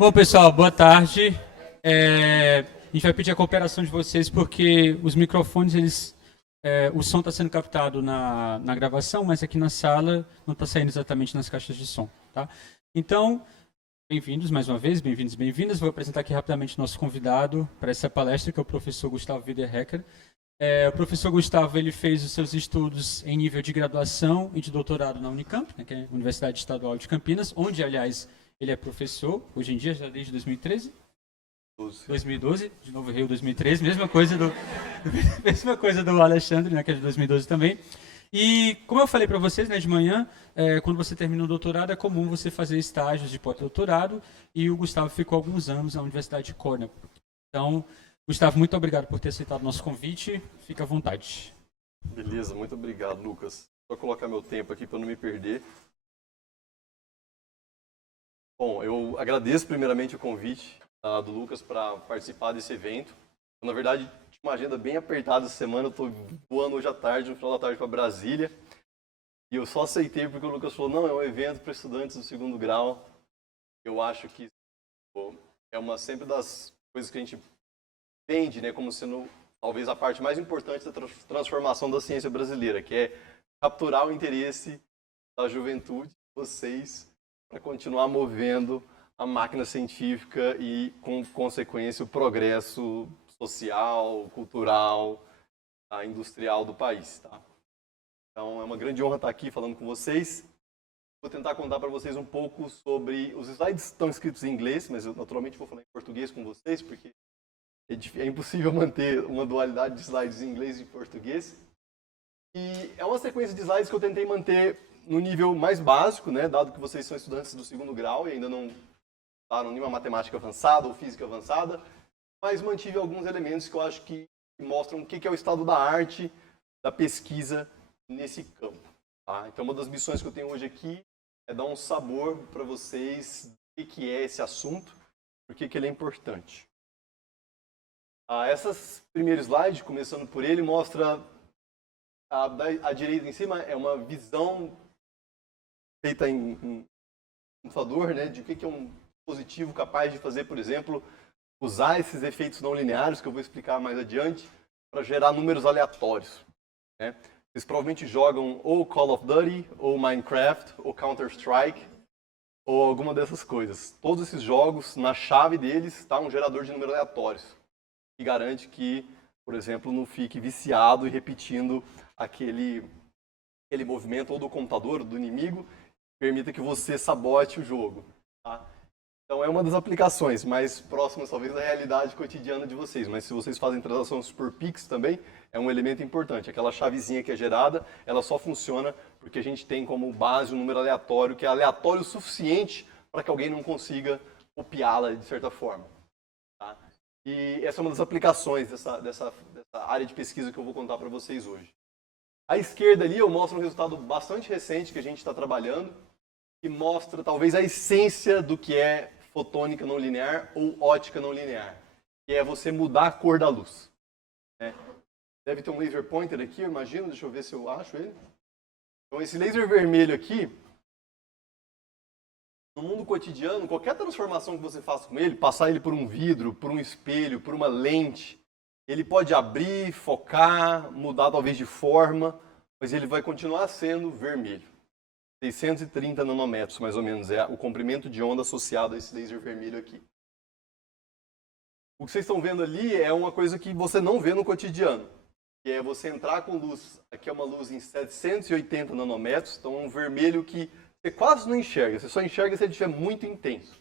Bom, pessoal, boa tarde. A gente vai pedir a cooperação de vocês porque os microfones, o som está sendo captado na gravação, mas aqui na sala não está saindo exatamente nas caixas de som, tá? Então, bem-vindos mais uma vez, bem-vindos, bem-vindas. Vou apresentar aqui rapidamente o nosso convidado para essa palestra, que é o professor Gustavo Wiederhecker. O professor Gustavo ele fez os seus estudos em nível de graduação e de doutorado na Unicamp, né, que é a Universidade Estadual de Campinas, onde, aliás, ele é professor, hoje em dia, já desde 2013. 2012, de novo Rio 2013, mesma coisa do Alexandre, né, que é de 2012 também. E como eu falei para vocês, né, de manhã, quando você termina o doutorado, é comum você fazer estágios de pós-doutorado, e o Gustavo ficou alguns anos na Universidade de Cornell. Então, Gustavo, muito obrigado por ter aceitado o nosso convite. Fica à vontade. Beleza, muito obrigado, Lucas. Vou colocar meu tempo aqui para não me perder. Bom, eu agradeço primeiramente o convite do Lucas para participar desse evento. Eu, na verdade, tinha uma agenda bem apertada essa semana. Eu estou voando hoje à tarde, no final da tarde, para Brasília. E eu só aceitei porque o Lucas falou, não, é um evento para estudantes do segundo grau. Eu acho que é uma sempre das coisas que a gente entende, né, como sendo talvez a parte mais importante da transformação da ciência brasileira, que é capturar o interesse da juventude, vocês, para continuar movendo a máquina científica e, com consequência, o progresso social, cultural, industrial do país. Tá? Então, é uma grande honra estar aqui falando com vocês. Vou tentar contar para vocês um pouco sobre... Os slides estão escritos em inglês, mas eu naturalmente vou falar em português com vocês, porque é impossível manter uma dualidade de slides em inglês e português. E é uma sequência de slides que eu tentei manter no nível mais básico, né, dado que vocês são estudantes do segundo grau e ainda não estudaram nenhuma matemática avançada ou física avançada, mas mantive alguns elementos que eu acho que mostram o que é o estado da arte, da pesquisa nesse campo. Tá? Então, uma das missões que eu tenho hoje aqui é dar um sabor para vocês do que é esse assunto, por que ele é importante. Essas primeiros slides, começando por ele, mostra à direita em cima é uma visão feita em computador, né, de o que é um dispositivo capaz de fazer, por exemplo, usar esses efeitos não lineares, que eu vou explicar mais adiante, para gerar números aleatórios. Né? Vocês provavelmente jogam ou Call of Duty, ou Minecraft, ou Counter-Strike, ou alguma dessas coisas. Todos esses jogos, na chave deles, está um gerador de números aleatórios, que garante que, por exemplo, não fique viciado e repetindo aquele movimento ou do computador, ou do inimigo, que permita que você sabote o jogo. Tá? Então é uma das aplicações mais próximas, talvez, da realidade cotidiana de vocês. Mas se vocês fazem transações por Pix também, é um elemento importante. Aquela chavezinha que é gerada, ela só funciona porque a gente tem como base um número aleatório, que é aleatório o suficiente para que alguém não consiga copiá-la de certa forma. Tá? E essa é uma das aplicações dessa área de pesquisa que eu vou contar para vocês hoje. À esquerda ali eu mostro um resultado bastante recente que a gente está trabalhando, que mostra talvez a essência do que é fotônica não linear ou ótica não linear, que é você mudar a cor da luz. Né? Deve ter um laser pointer aqui, eu imagino, deixa eu ver se eu acho ele. Então esse laser vermelho aqui, no mundo cotidiano, qualquer transformação que você faça com ele, passar ele por um vidro, por um espelho, por uma lente, ele pode abrir, focar, mudar talvez de forma, mas ele vai continuar sendo vermelho. 630 nanômetros, mais ou menos, é o comprimento de onda associado a esse laser vermelho aqui. O que vocês estão vendo ali é uma coisa que você não vê no cotidiano, que é você entrar com luz, aqui é uma luz em 780 nanômetros, então é um vermelho que você quase não enxerga, você só enxerga se ele estiver muito intenso.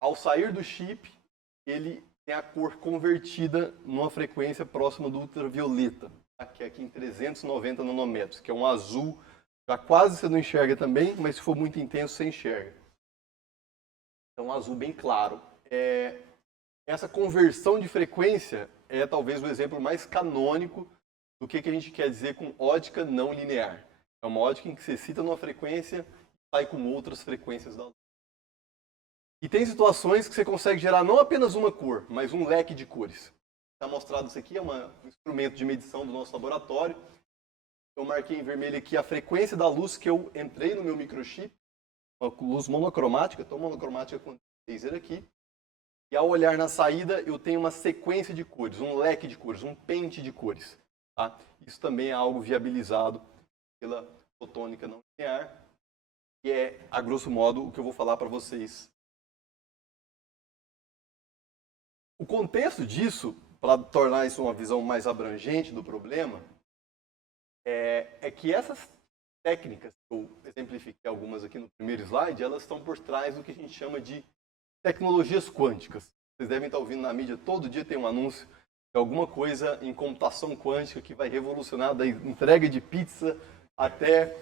Ao sair do chip, ele tem a cor convertida numa frequência próxima do ultravioleta, que é aqui em 390 nanômetros, que é um azul, já quase você não enxerga também, mas se for muito intenso você enxerga. Então um azul bem claro. Essa conversão de frequência é talvez o exemplo mais canônico do que a gente quer dizer com ótica não linear. É uma ótica em que você excita numa frequência e sai com outras frequências da luz. E tem situações que você consegue gerar não apenas uma cor, mas um leque de cores. Está mostrado isso aqui, é um instrumento de medição do nosso laboratório. Eu marquei em vermelho aqui a frequência da luz que eu entrei no meu microchip. uma luz monocromática, tão monocromática quanto o laser aqui. E ao olhar na saída, eu tenho uma sequência de cores, um leque de cores, um pente de cores. Tá? Isso também é algo viabilizado pela fotônica não linear, que é, a grosso modo, o que eu vou falar para vocês. O contexto disso, para tornar isso uma visão mais abrangente do problema, é que essas técnicas, eu exemplifiquei algumas aqui no primeiro slide, elas estão por trás do que a gente chama de tecnologias quânticas. Vocês devem estar ouvindo na mídia, todo dia tem um anúncio de alguma coisa em computação quântica que vai revolucionar da entrega de pizza até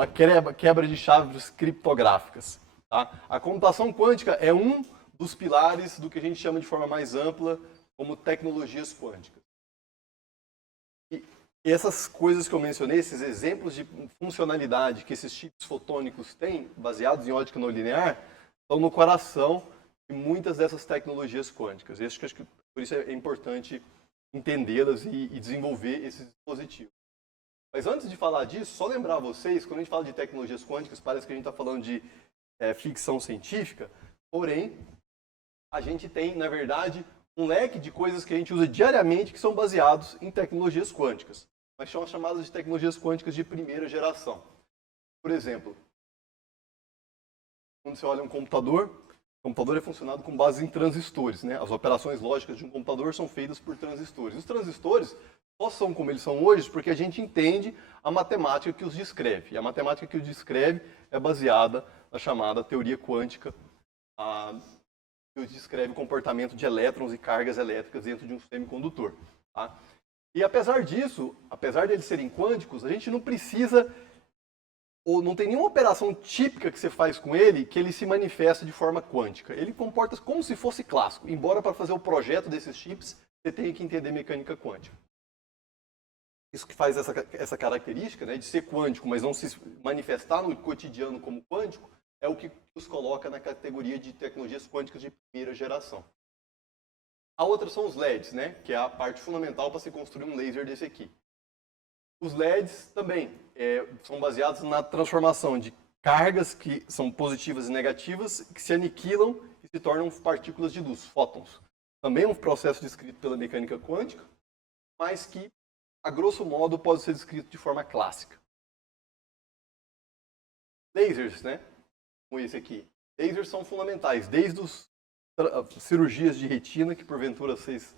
a quebra de chaves criptográficas. Tá? A computação quântica é um dos pilares do que a gente chama de forma mais ampla como tecnologias quânticas. E essas coisas que eu mencionei, esses exemplos de funcionalidade que esses chips fotônicos têm, baseados em ótica não linear, estão no coração de muitas dessas tecnologias quânticas. Acho que por isso é importante entendê-las e desenvolver esses dispositivos. Mas antes de falar disso, só lembrar vocês, quando a gente fala de tecnologias quânticas, parece que a gente está falando de ficção científica, porém, a gente tem, na verdade, um leque de coisas que a gente usa diariamente que são baseados em tecnologias quânticas. Mas são chamadas de tecnologias quânticas de primeira geração. Por exemplo, quando você olha um computador, o computador é funcionado com base em transistores, né? As operações lógicas de um computador são feitas por transistores. Os transistores só são como eles são hoje porque a gente entende a matemática que os descreve. E a matemática que os descreve é baseada na chamada teoria quântica, que descreve o comportamento de elétrons e cargas elétricas dentro de um semicondutor. Tá? E apesar disso, apesar de eles serem quânticos, a gente não precisa, ou não tem nenhuma operação típica que você faz com ele que ele se manifesta de forma quântica. Ele comporta como se fosse clássico, embora para fazer o projeto desses chips você tenha que entender mecânica quântica. Isso que faz essa característica, né, de ser quântico, mas não se manifestar no cotidiano como quântico, é o que os coloca na categoria de tecnologias quânticas de primeira geração. A outra são os LEDs, né, que é a parte fundamental para se construir um laser desse aqui. Os LEDs também são baseados na transformação de cargas que são positivas e negativas, que se aniquilam e se tornam partículas de luz, fótons. Também é um processo descrito pela mecânica quântica, mas que, a grosso modo, pode ser descrito de forma clássica. Lasers, né? Como esse aqui. Lasers são fundamentais, desde as cirurgias de retina, que porventura vocês,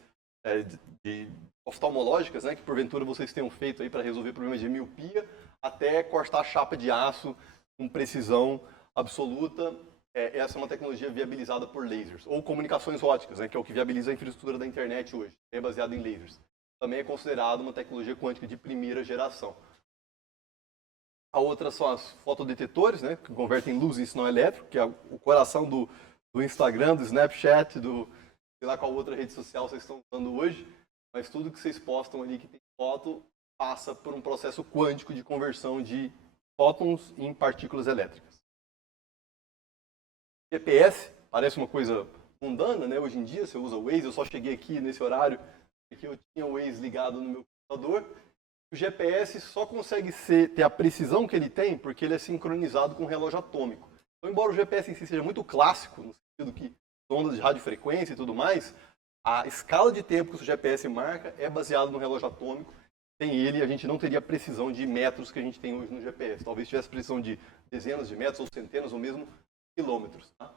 de oftalmológicas, né, que porventura vocês tenham feito aí para resolver problemas de miopia, até cortar chapa de aço com precisão absoluta. Essa é uma tecnologia viabilizada por lasers. Ou comunicações óticas, né, que é o que viabiliza a infraestrutura da internet hoje, é baseado em lasers. Também é considerado uma tecnologia quântica de primeira geração. A outra são as fotodetectores, né, que convertem luz em sinal elétrico, que é o coração do Instagram, do Snapchat, sei lá qual outra rede social vocês estão usando hoje, mas tudo que vocês postam ali que tem foto passa por um processo quântico de conversão de fótons em partículas elétricas. GPS parece uma coisa mundana, né? Hoje em dia você usa o Waze, eu só cheguei aqui nesse horário porque eu tinha o Waze ligado no meu computador. O GPS só consegue ter a precisão que ele tem porque ele é sincronizado com o relógio atômico. Então, embora o GPS em si seja muito clássico, no sentido que ondas de radiofrequência e tudo mais, a escala de tempo que o GPS marca é baseada no relógio atômico. Sem ele, a gente não teria a precisão de metros que a gente tem hoje no GPS. Talvez tivesse precisão de dezenas de metros, ou centenas, ou mesmo quilômetros. Tá?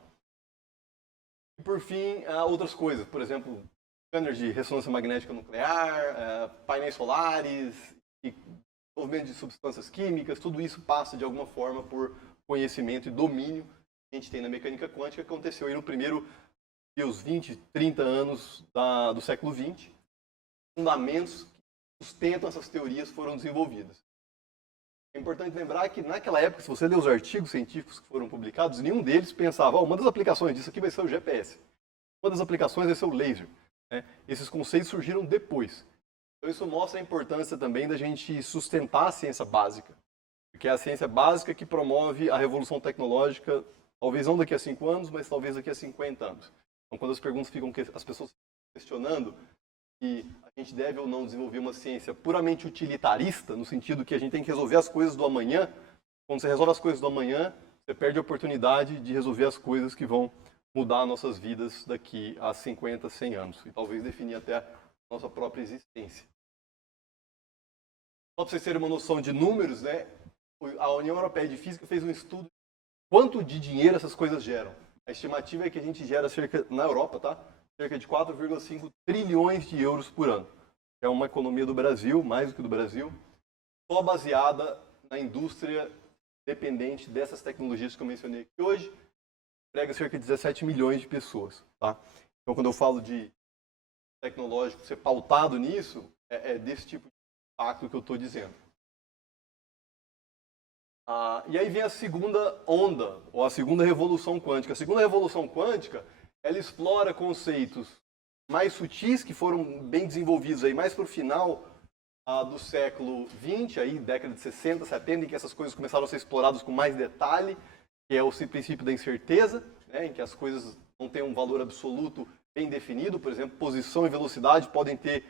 E, por fim, outras coisas. Por exemplo, scanners de ressonância magnética nuclear, painéis solares, e desenvolvimento de substâncias químicas, tudo isso passa de alguma forma por conhecimento e domínio que a gente tem na mecânica quântica, que aconteceu aí no primeiro os 20, 30 anos do século XX. Fundamentos que sustentam essas teorias foram desenvolvidos. É importante lembrar que naquela época, se você ler os artigos científicos que foram publicados, nenhum deles pensava, uma das aplicações disso aqui vai ser o GPS. Uma das aplicações vai ser o laser. Né? Esses conceitos surgiram depois. Então isso mostra a importância também da gente sustentar a ciência básica. Porque é a ciência básica que promove a revolução tecnológica, talvez não daqui a 5 anos, mas talvez daqui a 50 anos. Então quando as perguntas ficam, as pessoas questionando que a gente deve ou não desenvolver uma ciência puramente utilitarista, no sentido que a gente tem que resolver as coisas do amanhã, quando você resolve as coisas do amanhã, você perde a oportunidade de resolver as coisas que vão mudar nossas vidas daqui a 50, 100 anos. E talvez definir até a nossa própria existência. Só para vocês terem uma noção de números, né? A União Europeia de Física fez um estudo de quanto de dinheiro essas coisas geram. A estimativa é que a gente gera na Europa, tá? Cerca de 4,5 trilhões de euros por ano. É uma economia do Brasil, mais do que do Brasil, só baseada na indústria dependente dessas tecnologias que eu mencionei aqui hoje, emprega cerca de 17 milhões de pessoas, tá? Então, quando eu falo de tecnológico ser pautado nisso, é desse tipo de impacto que eu estou dizendo. E aí vem a segunda onda, ou a segunda revolução quântica. A segunda revolução quântica, ela explora conceitos mais sutis, que foram bem desenvolvidos aí mais para o final do século XX, aí, década de 60, 70, em que essas coisas começaram a ser exploradas com mais detalhe, que é o princípio da incerteza, né, em que as coisas não têm um valor absoluto bem definido. Por exemplo, posição e velocidade podem ter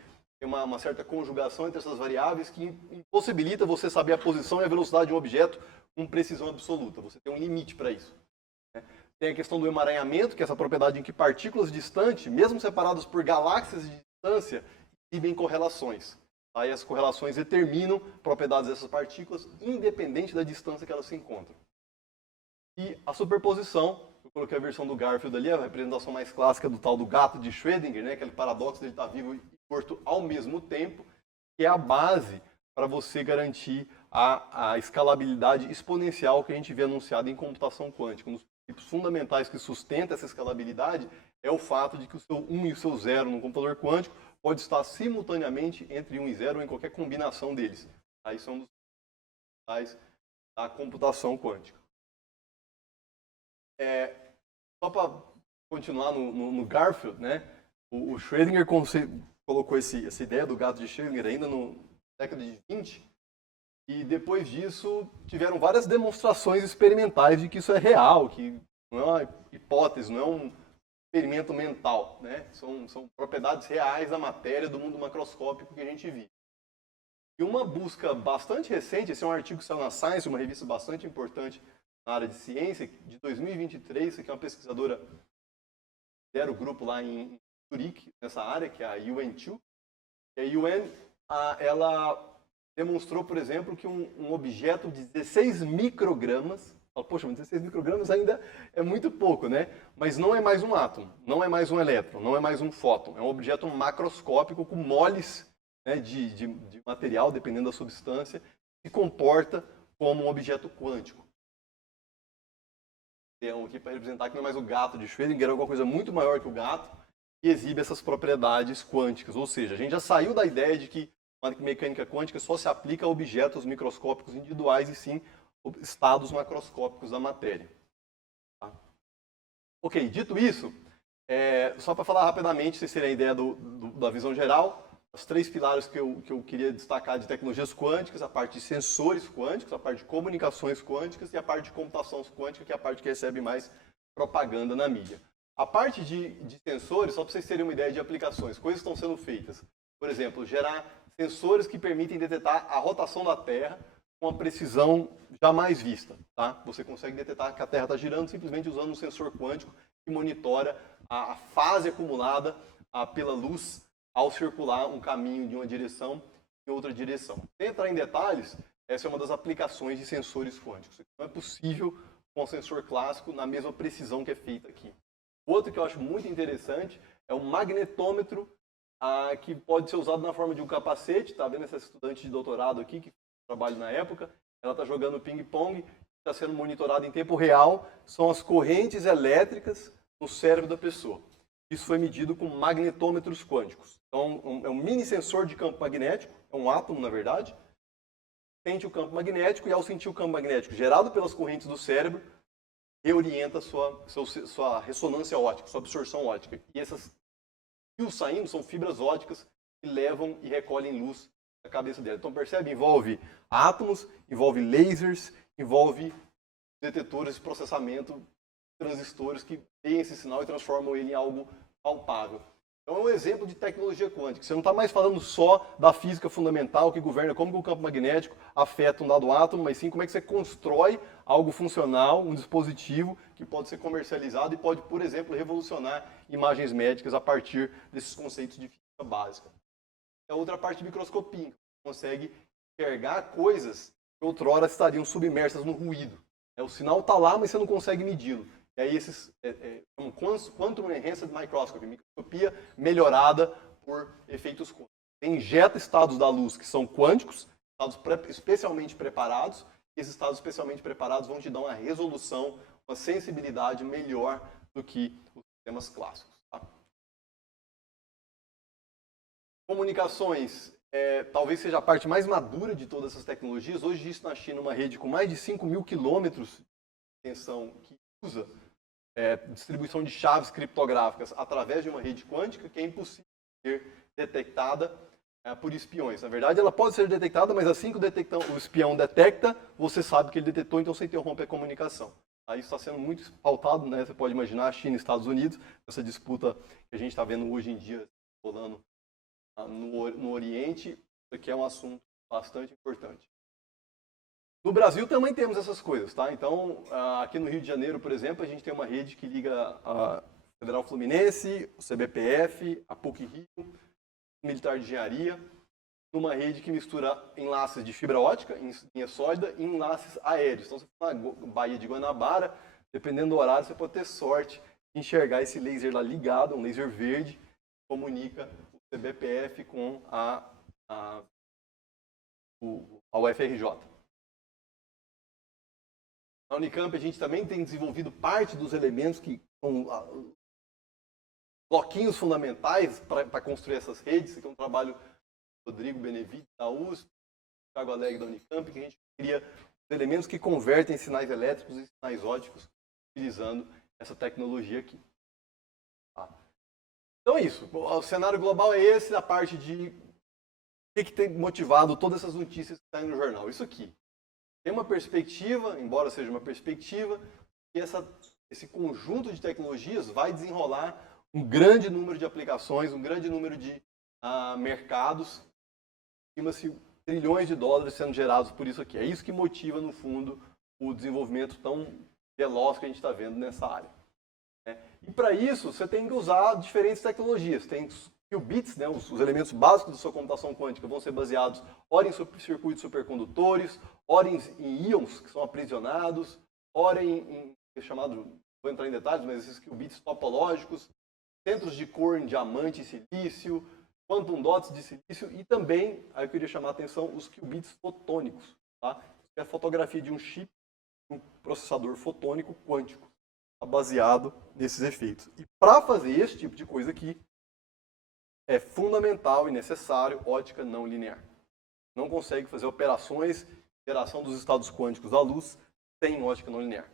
uma certa conjugação entre essas variáveis que impossibilita você saber a posição e a velocidade de um objeto com precisão absoluta. Você tem um limite para isso. Né? Tem a questão do emaranhamento, que é essa propriedade em que partículas distantes, mesmo separadas por galáxias de distância, exibem correlações. Aí as correlações determinam propriedades dessas partículas, independente da distância que elas se encontram. E a superposição, eu coloquei a versão do Garfield ali, a representação mais clássica do tal do gato de Schrödinger, né, aquele paradoxo dele estar vivo e morto ao mesmo tempo, que é a base para você garantir a escalabilidade exponencial que a gente vê anunciada em computação quântica. Um dos princípios fundamentais que sustenta essa escalabilidade é o fato de que o seu 1 e o seu 0 no computador quântico pode estar simultaneamente entre 1 e 0 ou em qualquer combinação deles. Aí são os principais da computação quântica. Só para continuar no Garfield, né? O Schrödinger colocou essa ideia do gato de Schrödinger ainda na década de 20, e depois disso tiveram várias demonstrações experimentais de que isso é real, que não é uma hipótese, não é um experimento mental, né? São propriedades reais da matéria do mundo macroscópico que a gente vive. E uma busca bastante recente, esse é um artigo que saiu na Science, uma revista bastante importante na área de ciência, de 2023, que é uma pesquisadora, era o grupo lá em Zurique, nessa área, que é a UN2. E a UN, ela demonstrou, por exemplo, que um objeto de 16 microgramas, poxa, mas 16 microgramas ainda é muito pouco, né? Mas não é mais um átomo, não é mais um elétron, não é mais um fóton. É um objeto macroscópico com moles, né, de material, dependendo da substância, que se comporta como um objeto quântico. Então, aqui para representar que não é mais o gato de Schrödinger, é alguma coisa muito maior que o gato, e exibe essas propriedades quânticas. Ou seja, a gente já saiu da ideia de que a mecânica quântica só se aplica a objetos microscópicos individuais e sim estados macroscópicos da matéria. Tá? Ok, dito isso, só para falar rapidamente, vocês terem a ideia da visão geral, os 3 pilares que eu queria destacar de tecnologias quânticas, a parte de sensores quânticos, a parte de comunicações quânticas e a parte de computação quântica, que é a parte que recebe mais propaganda na mídia. A parte de sensores, só para vocês terem uma ideia de aplicações, coisas estão sendo feitas. Por exemplo, gerar sensores que permitem detectar a rotação da Terra com uma precisão jamais vista. Tá? Você consegue detectar que a Terra está girando simplesmente usando um sensor quântico que monitora a fase acumulada pela luz ao circular um caminho de uma direção em outra direção. Sem entrar em detalhes, essa é uma das aplicações de sensores quânticos. Não é possível com um sensor clássico na mesma precisão que é feita aqui. Outro que eu acho muito interessante é o magnetômetro, que pode ser usado na forma de um capacete. Está vendo essa estudante de doutorado aqui, que trabalha na época? Ela está jogando ping-pong, está sendo monitorada em tempo real. São as correntes elétricas no cérebro da pessoa. Isso foi medido com magnetômetros quânticos. Então, é um mini sensor de campo magnético, é um átomo, na verdade, sente o campo magnético e, ao sentir o campo magnético gerado pelas correntes do cérebro, reorienta sua ressonância óptica, sua absorção óptica. E essas fios saindo são fibras ópticas que levam e recolhem luz da cabeça dela. Então, percebe? Envolve átomos, envolve lasers, envolve detetores de processamento, transistores que veem esse sinal e transformam ele em algo palpável. Então é um exemplo de tecnologia quântica. Você não está mais falando só da física fundamental que governa como que o campo magnético afeta um dado átomo, mas sim como é que você constrói algo funcional, um dispositivo que pode ser comercializado e pode, por exemplo, revolucionar imagens médicas a partir desses conceitos de física básica. É outra parte de microscopia. Consegue enxergar coisas que outrora estariam submersas no ruído. O sinal está lá, mas você não consegue medi-lo. E aí esses Quantum Enhanced Microscopy, microscopia melhorada por efeitos quânticos. Você injeta estados da luz que são quânticos, estados especialmente preparados, e esses estados especialmente preparados vão te dar uma resolução, uma sensibilidade melhor do que os sistemas clássicos. Tá? Comunicações, talvez seja a parte mais madura de todas essas tecnologias. Hoje existe na China uma rede com mais de 5.000 quilômetros de extensão que usa distribuição de chaves criptográficas através de uma rede quântica que é impossível ser detectada por espiões. Na verdade, ela pode ser detectada, mas assim que o espião detecta, você sabe que ele detectou, então você interrompe a comunicação. Isso está sendo muito pautado, né? Você pode imaginar a China e Estados Unidos, essa disputa que a gente está vendo hoje em dia rolando no Oriente, isso aqui é um assunto bastante importante. No Brasil também temos essas coisas, tá? Então, aqui no Rio de Janeiro, por exemplo, a gente tem uma rede que liga a Federal Fluminense, o CBPF, a PUC-Rio, o Militar de Engenharia, numa rede que mistura enlaces de fibra ótica, em linha sólida, e enlaces aéreos. Então, você está na Baía de Guanabara, dependendo do horário, você pode ter sorte de enxergar esse laser lá ligado, um laser verde, que comunica o CBPF com a UFRJ. Na Unicamp, a gente também tem desenvolvido parte dos elementos que são bloquinhos fundamentais para construir essas redes. Esse aqui é um trabalho do Rodrigo Benevides, da USP, do Thiago Alegre, da Unicamp, que a gente cria os elementos que convertem sinais elétricos em sinais óticos utilizando essa tecnologia aqui. Tá? Então é isso. O cenário global é esse, a parte de o que tem motivado todas essas notícias que saem no jornal. Isso aqui. Tem uma perspectiva, embora seja uma perspectiva, que esse conjunto de tecnologias vai desenrolar um grande número de aplicações, um grande número de mercados, estima-se trilhões de dólares sendo gerados por isso aqui. É isso que motiva, no fundo, o desenvolvimento tão veloz que a gente está vendo nessa área. E para isso, você tem que usar diferentes tecnologias. Tem qubits, né, os elementos básicos da sua computação quântica vão ser baseados ora em circuitos supercondutores, ora em íons que são aprisionados, ora em vou entrar em detalhes, mas esses qubits topológicos, centros de cor em diamante e silício, quantum dots de silício e também, aí eu queria chamar a atenção, os qubits fotônicos, tá? Que é a fotografia de um chip, um processador fotônico quântico, baseado nesses efeitos. E para fazer esse tipo de coisa aqui, é fundamental e necessário ótica não linear. Não consegue fazer operações de geração dos estados quânticos da luz sem ótica não linear.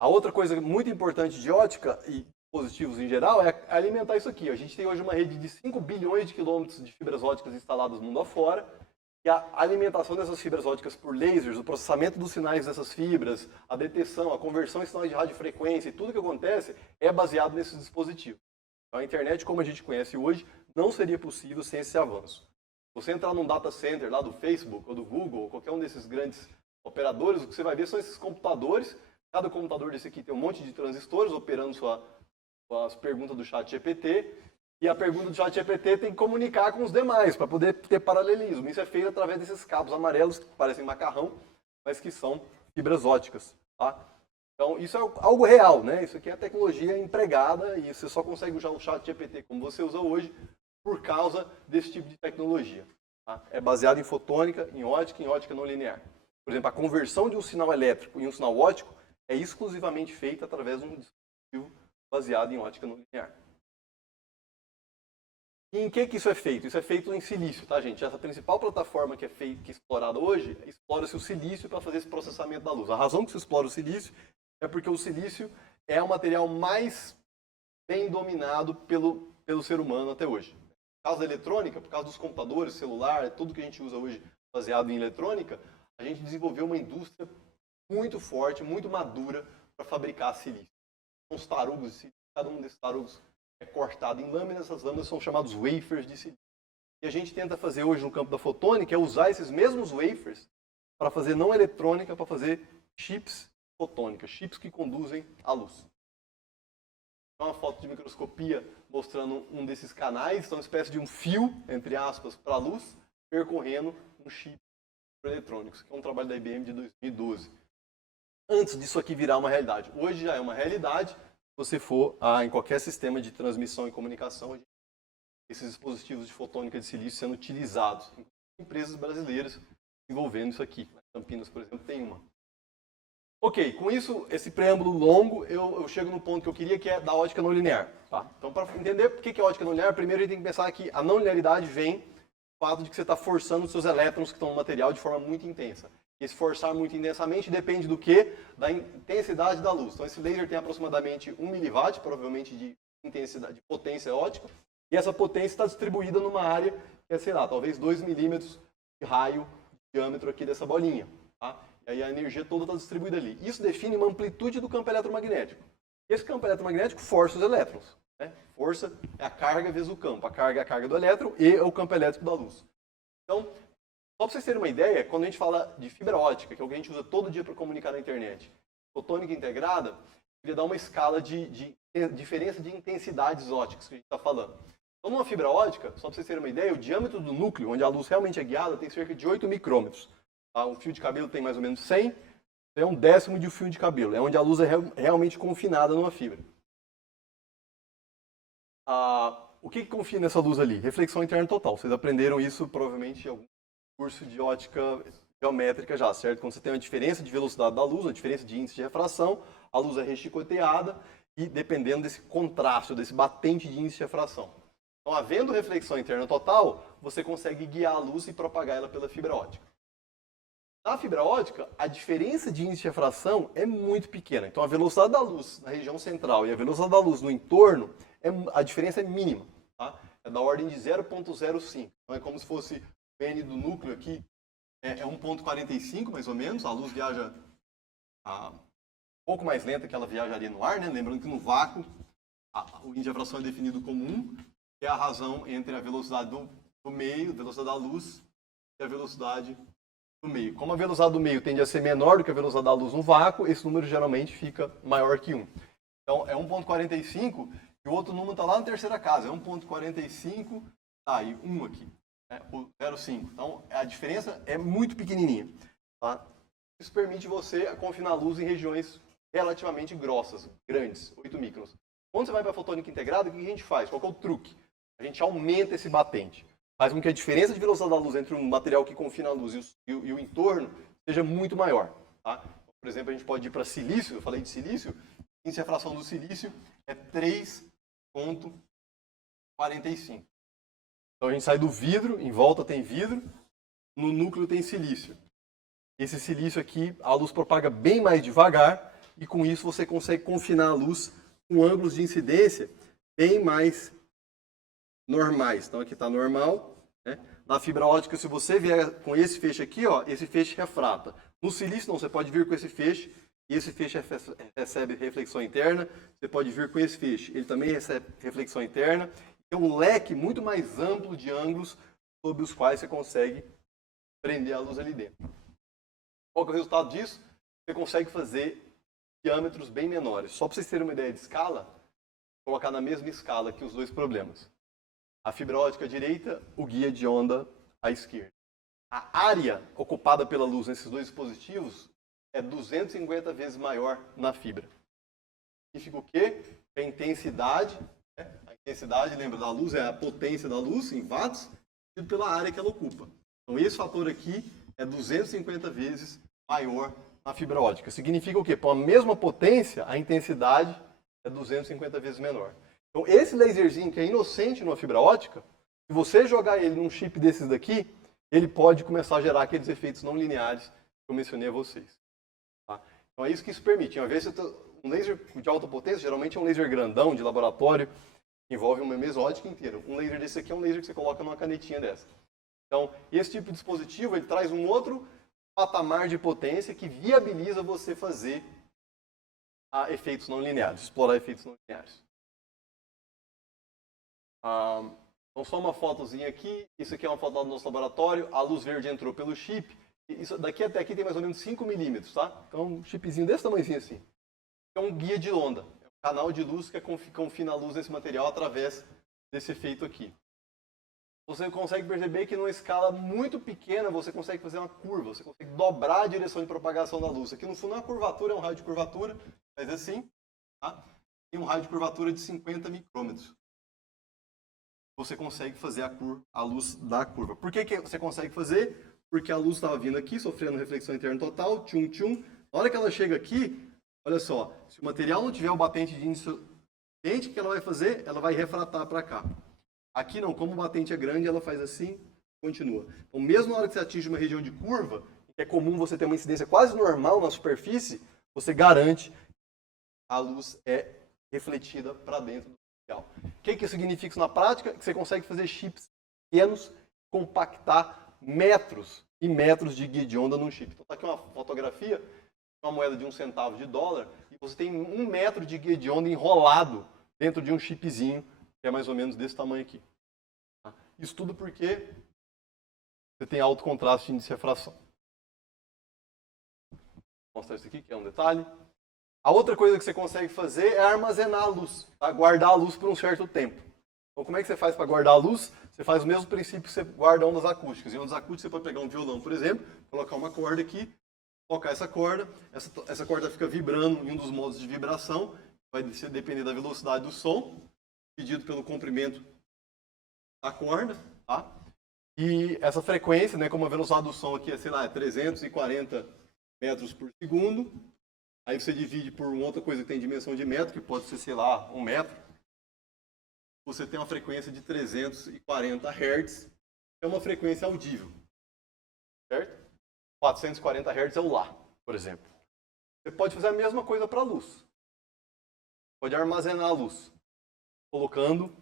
A outra coisa muito importante de ótica e dispositivos em geral é alimentar isso aqui. A gente tem hoje uma rede de 5 bilhões de quilômetros de fibras óticas instaladas mundo afora, e a alimentação dessas fibras óticas por lasers, o processamento dos sinais dessas fibras, a detecção, a conversão em sinais de radiofrequência e tudo que acontece é baseado nesses dispositivos. Então, a internet, como a gente conhece hoje, não seria possível sem esse avanço. Você entrar num data center lá do Facebook ou do Google, ou qualquer um desses grandes operadores, o que você vai ver são esses computadores. Cada computador desse aqui tem um monte de transistores operando suas perguntas do chat GPT, e a pergunta do chat GPT tem que comunicar com os demais, para poder ter paralelismo. Isso é feito através desses cabos amarelos, que parecem macarrão, mas que são fibras óticas. Tá? Então, isso é algo real, né? Isso aqui é tecnologia empregada e você só consegue usar o chat GPT como você usa hoje por causa desse tipo de tecnologia. Tá? É baseado em fotônica, em ótica não linear. Por exemplo, a conversão de um sinal elétrico em um sinal ótico é exclusivamente feita através de um dispositivo baseado em ótica não linear. E em que isso é feito? Isso é feito em silício, tá, gente? Essa principal plataforma que é explorada hoje, explora-se o silício para fazer esse processamento da luz. A razão que se explora o silício é porque o silício é o material mais bem dominado pelo ser humano até hoje. Por causa da eletrônica, por causa dos computadores, celular, tudo que a gente usa hoje baseado em eletrônica, a gente desenvolveu uma indústria muito forte, muito madura para fabricar silício. São os tarugos de silício. cada um desses tarugos é cortado em lâminas, essas lâminas são chamadas wafers de silício. E a gente tenta fazer hoje no campo da fotônica é usar esses mesmos wafers para fazer não eletrônica, para fazer chips fotônicas, chips que conduzem a luz. Uma foto de microscopia mostrando um desses canais, então uma espécie de um fio, entre aspas, para a luz, percorrendo um chip eletrônico, que é um trabalho da IBM de 2012. Antes disso aqui virar uma realidade. Hoje já é uma realidade, se você for em qualquer sistema de transmissão e comunicação, esses dispositivos de fotônica de silício sendo utilizados em empresas brasileiras envolvendo isso aqui. Na Campinas, por exemplo, tem uma. Ok, com isso, esse preâmbulo longo, eu chego no ponto que eu queria, que é da ótica não linear. Tá? Então, para entender por que é ótica não linear, primeiro a gente tem que pensar que a não linearidade vem do fato de que você está forçando os seus elétrons que estão no material de forma muito intensa. Esse forçar muito intensamente depende do quê? Da intensidade da luz. Então, esse laser tem aproximadamente 1 miliwatt, provavelmente de intensidade, de potência ótica, e essa potência está distribuída numa área que é, sei lá, talvez 2 milímetros de raio de diâmetro aqui dessa bolinha. Tá? E aí a energia toda está distribuída ali. Isso define uma amplitude do campo eletromagnético. Esse campo eletromagnético força os elétrons. Né? Força é a carga vezes o campo. A carga é a carga do elétron e é o campo elétrico da luz. Então, só para vocês terem uma ideia, quando a gente fala de fibra ótica, que é o que a gente usa todo dia para comunicar na internet, fotônica integrada, eu queria dar uma escala de diferença de intensidades óticas que a gente está falando. Então, numa fibra ótica, só para vocês terem uma ideia, o diâmetro do núcleo, onde a luz realmente é guiada, tem cerca de 8 micrômetros. Tá? Um fio de cabelo tem mais ou menos 100, é um décimo de um fio de cabelo. É onde a luz é realmente confinada numa fibra. O que confina essa luz ali? Reflexão interna total. Vocês aprenderam isso provavelmente em algum curso de ótica geométrica já, certo? Quando você tem uma diferença de velocidade da luz, uma diferença de índice de refração, a luz é rechicoteada e dependendo desse contraste, desse batente de índice de refração. Então, havendo reflexão interna total, você consegue guiar a luz e propagar ela pela fibra ótica. Na fibra ótica, a diferença de índice de refração é muito pequena. Então, a velocidade da luz na região central e a velocidade da luz no entorno, a diferença é mínima. Tá? É da ordem de 0,05. Então, é como se fosse o N do núcleo aqui, é 1,45 mais ou menos. A luz viaja um pouco mais lenta que ela viajaria no ar, né? Lembrando que no vácuo, o índice de refração é definido como 1, que é a razão entre a velocidade do meio, a velocidade da luz, e a velocidade do meio. Como a velocidade do meio tende a ser menor do que a velocidade da luz no vácuo, esse número geralmente fica maior que 1. Então, é 1,45 e o outro número está lá na terceira casa, é 1,45, tá, e 1 aqui, o 0,5. Então, a diferença é muito pequenininha. Tá? Isso permite você confinar a luz em regiões relativamente grossas, grandes, 8 microns. Quando você vai para a fotônica integrada, o que a gente faz? Qual que é o truque? A gente aumenta esse batente. Faz com que a diferença de velocidade da luz entre o material que confina a luz e o entorno seja muito maior. Tá? Por exemplo, a gente pode ir para silício, eu falei de silício, o índice de refração do silício é 3,45. Então a gente sai do vidro, em volta tem vidro, no núcleo tem silício. Esse silício aqui, a luz propaga bem mais devagar e com isso você consegue confinar a luz com ângulos de incidência bem mais normais. Então aqui está normal. Né? Na fibra ótica, se você vier com esse feixe aqui, ó, esse feixe refrata. No silício não, você pode vir com esse feixe e esse feixe recebe reflexão interna. Você pode vir com esse feixe, ele também recebe reflexão interna. Tem um leque muito mais amplo de ângulos sobre os quais você consegue prender a luz ali dentro. Qual que é o resultado disso? Você consegue fazer diâmetros bem menores. Só para vocês terem uma ideia de escala, vou colocar na mesma escala que os dois problemas. A fibra ótica à direita, o guia de onda à esquerda. A área ocupada pela luz nesses dois dispositivos é 250 vezes maior na fibra. Significa o quê? Que a intensidade, a intensidade, lembra, da luz é a potência da luz em watts, dividido pela área que ela ocupa. Então esse fator aqui é 250 vezes maior na fibra ótica. Significa o quê? Com a mesma potência, a intensidade é 250 vezes menor. Então, esse laserzinho que é inocente numa fibra ótica, se você jogar ele num chip desses daqui, ele pode começar a gerar aqueles efeitos não lineares que eu mencionei a vocês. Tá? Então, é isso que isso permite. Uma vez um laser de alta potência, geralmente é um laser grandão de laboratório, que envolve uma mesótica inteira. Um laser desse aqui é um laser que você coloca numa canetinha dessa. Então, esse tipo de dispositivo, ele traz um outro patamar de potência que viabiliza você fazer efeitos não lineares, explorar efeitos não lineares. Então, só uma fotozinha aqui. Isso aqui é uma foto lá do nosso laboratório. A luz verde entrou pelo chip. Isso daqui até aqui tem mais ou menos 5 milímetros, tá? Então, um chipzinho desse tamanhozinho assim. É um guia de onda. É um canal de luz que confina a luz nesse material através desse efeito aqui. Você consegue perceber que numa escala muito pequena você consegue fazer uma curva. Você consegue dobrar a direção de propagação da luz. Aqui no fundo é uma curvatura, é um raio de curvatura. Faz assim, tá? Tem um raio de curvatura de 50 micrômetros. Você consegue fazer a luz da curva. Por que você consegue fazer? Porque a luz estava vindo aqui, sofrendo reflexão interna total, tchum, tchum. Na hora que ela chega aqui, olha só, se o material não tiver o batente de índice quente, o que ela vai fazer? Ela vai refratar para cá. Aqui não, como o batente é grande, ela faz assim, continua. Então, mesmo na hora que você atinge uma região de curva, que é comum você ter uma incidência quase normal na superfície, você garante que a luz é refletida para dentro do material. O que isso significa isso na prática? Que você consegue fazer chips pequenos, compactar metros e metros de guia de onda num chip. Então, está aqui uma fotografia, uma moeda de $1 e você tem 1 metro de guia de onda enrolado dentro de um chipzinho, que é mais ou menos desse tamanho aqui. Isso tudo porque você tem alto contraste de índice de refração. Vou mostrar isso aqui, que é um detalhe. A outra coisa que você consegue fazer é armazenar a luz, tá? Guardar a luz por um certo tempo. Então, como é que você faz para guardar a luz? Você faz o mesmo princípio que você guarda ondas acústicas. Em ondas acústicas, você pode pegar um violão, por exemplo, colocar uma corda aqui, colocar essa corda fica vibrando em um dos modos de vibração, vai depender da velocidade do som, medido pelo comprimento da corda, tá? E essa frequência, né, como a velocidade do som aqui é, sei lá, 340 metros por segundo, aí você divide por uma outra coisa que tem dimensão de metro, que pode ser, sei lá, 1 metro, você tem uma frequência de 340 Hz, que é uma frequência audível, certo? 440 Hz é o Lá, por exemplo. Você pode fazer a mesma coisa para a luz. Pode armazenar a luz, colocando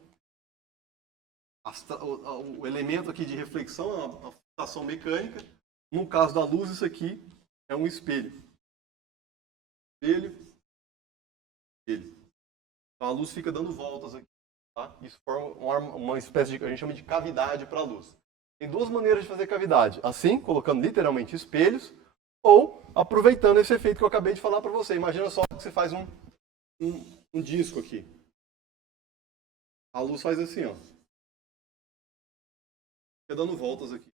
o elemento aqui de reflexão, a fixação mecânica. No caso da luz, isso aqui é um espelho. Espelho, espelho. Então a luz fica dando voltas aqui. Tá? Isso forma uma espécie de, a gente chama de cavidade para a luz. Tem duas maneiras de fazer cavidade. Assim, colocando literalmente espelhos, ou aproveitando esse efeito que eu acabei de falar para você. Imagina só que você faz um disco aqui. A luz faz assim, ó. Fica dando voltas aqui.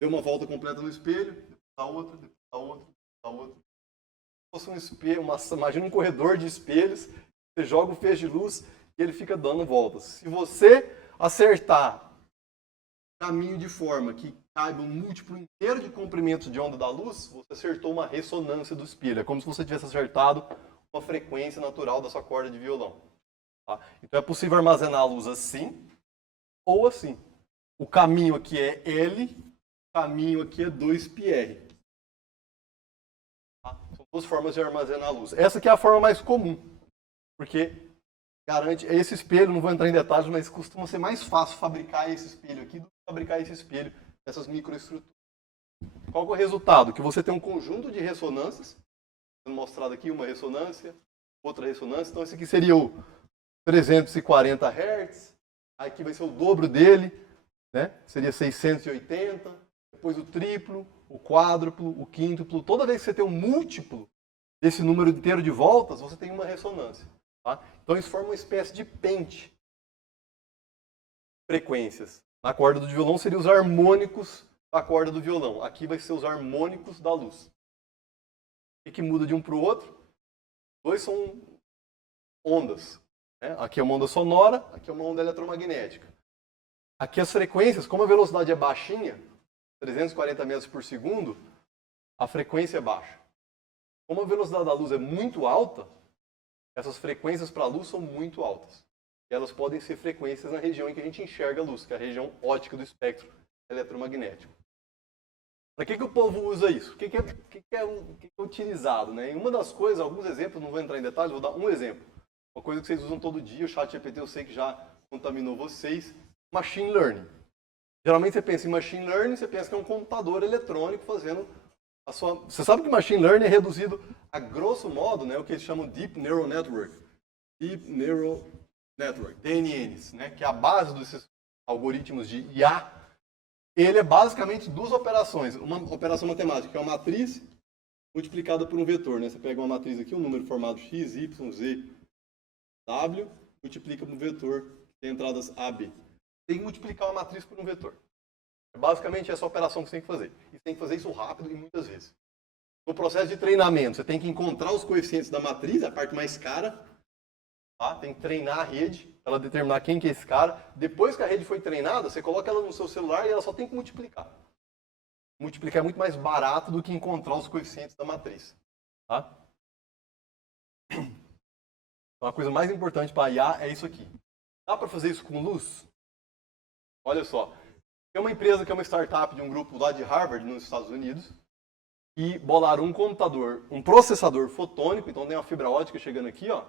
Deu uma volta completa no espelho, depois a outra, depois a outra, depois a outra. Se fosse um espelho, imagina um corredor de espelhos, você joga o feixe de luz e ele fica dando voltas. Se você acertar o caminho de forma que caiba um múltiplo inteiro de comprimentos de onda da luz, você acertou uma ressonância do espelho. É como se você tivesse acertado uma frequência natural da sua corda de violão. Tá? Então é possível armazenar a luz assim ou assim. O caminho aqui é L, o caminho aqui é 2πr. Tá? São duas formas de armazenar a luz. Essa aqui é a forma mais comum, porque garante esse espelho, não vou entrar em detalhes, mas costuma ser mais fácil fabricar esse espelho aqui do que fabricar esse espelho nessas microestruturas. Qual é o resultado? Que você tem um conjunto de ressonâncias, sendo mostrado aqui uma ressonância, outra ressonância. Então esse aqui seria o 340 Hz, aqui vai ser o dobro dele, né? Seria 680, depois o triplo, o quádruplo, o quíntuplo. Toda vez que você tem um múltiplo desse número inteiro de voltas, você tem uma ressonância. Tá? Então isso forma uma espécie de pente. Frequências. Na corda do violão seriam os harmônicos da corda do violão. Aqui vai ser os harmônicos da luz. O que muda de um para o outro? Dois são ondas. Né? Aqui é uma onda sonora, aqui é uma onda eletromagnética. Aqui as frequências, como a velocidade é baixinha, 340 metros por segundo, a frequência é baixa. Como a velocidade da luz é muito alta, essas frequências para a luz são muito altas. E elas podem ser frequências na região em que a gente enxerga a luz, que é a região óptica do espectro eletromagnético. Para que o povo usa isso? O que é utilizado? Né? Em uma das coisas, alguns exemplos, não vou entrar em detalhes, vou dar um exemplo. Uma coisa que vocês usam todo dia, o ChatGPT eu sei que já contaminou vocês, machine learning. Geralmente você pensa em machine learning, você pensa que é um computador eletrônico fazendo a sua... Você sabe que machine learning é reduzido a grosso modo, né, o que eles chamam Deep Neural Network. Deep Neural Network, DNNs, né, que é a base desses algoritmos de IA, ele é basicamente duas operações. Uma operação matemática, que é uma matriz multiplicada por um vetor. Né? Você pega uma matriz aqui, um número formado x, y, z, w, multiplica por um vetor que tem entradas A, B. Tem que multiplicar uma matriz por um vetor. É basicamente essa operação que você tem que fazer. E você tem que fazer isso rápido e muitas vezes. No processo de treinamento, você tem que encontrar os coeficientes da matriz, a parte mais cara. Tá? Tem que treinar a rede para ela determinar quem que é esse cara. Depois que a rede foi treinada, você coloca ela no seu celular e ela só tem que multiplicar. Multiplicar é muito mais barato do que encontrar os coeficientes da matriz. Tá? Então, a coisa mais importante para a IA é isso aqui. Dá para fazer isso com luz? Olha só. Tem uma empresa que é uma startup de um grupo lá de Harvard, nos Estados Unidos, e bolaram um computador, um processador fotônico, então tem uma fibra ótica chegando aqui, ó,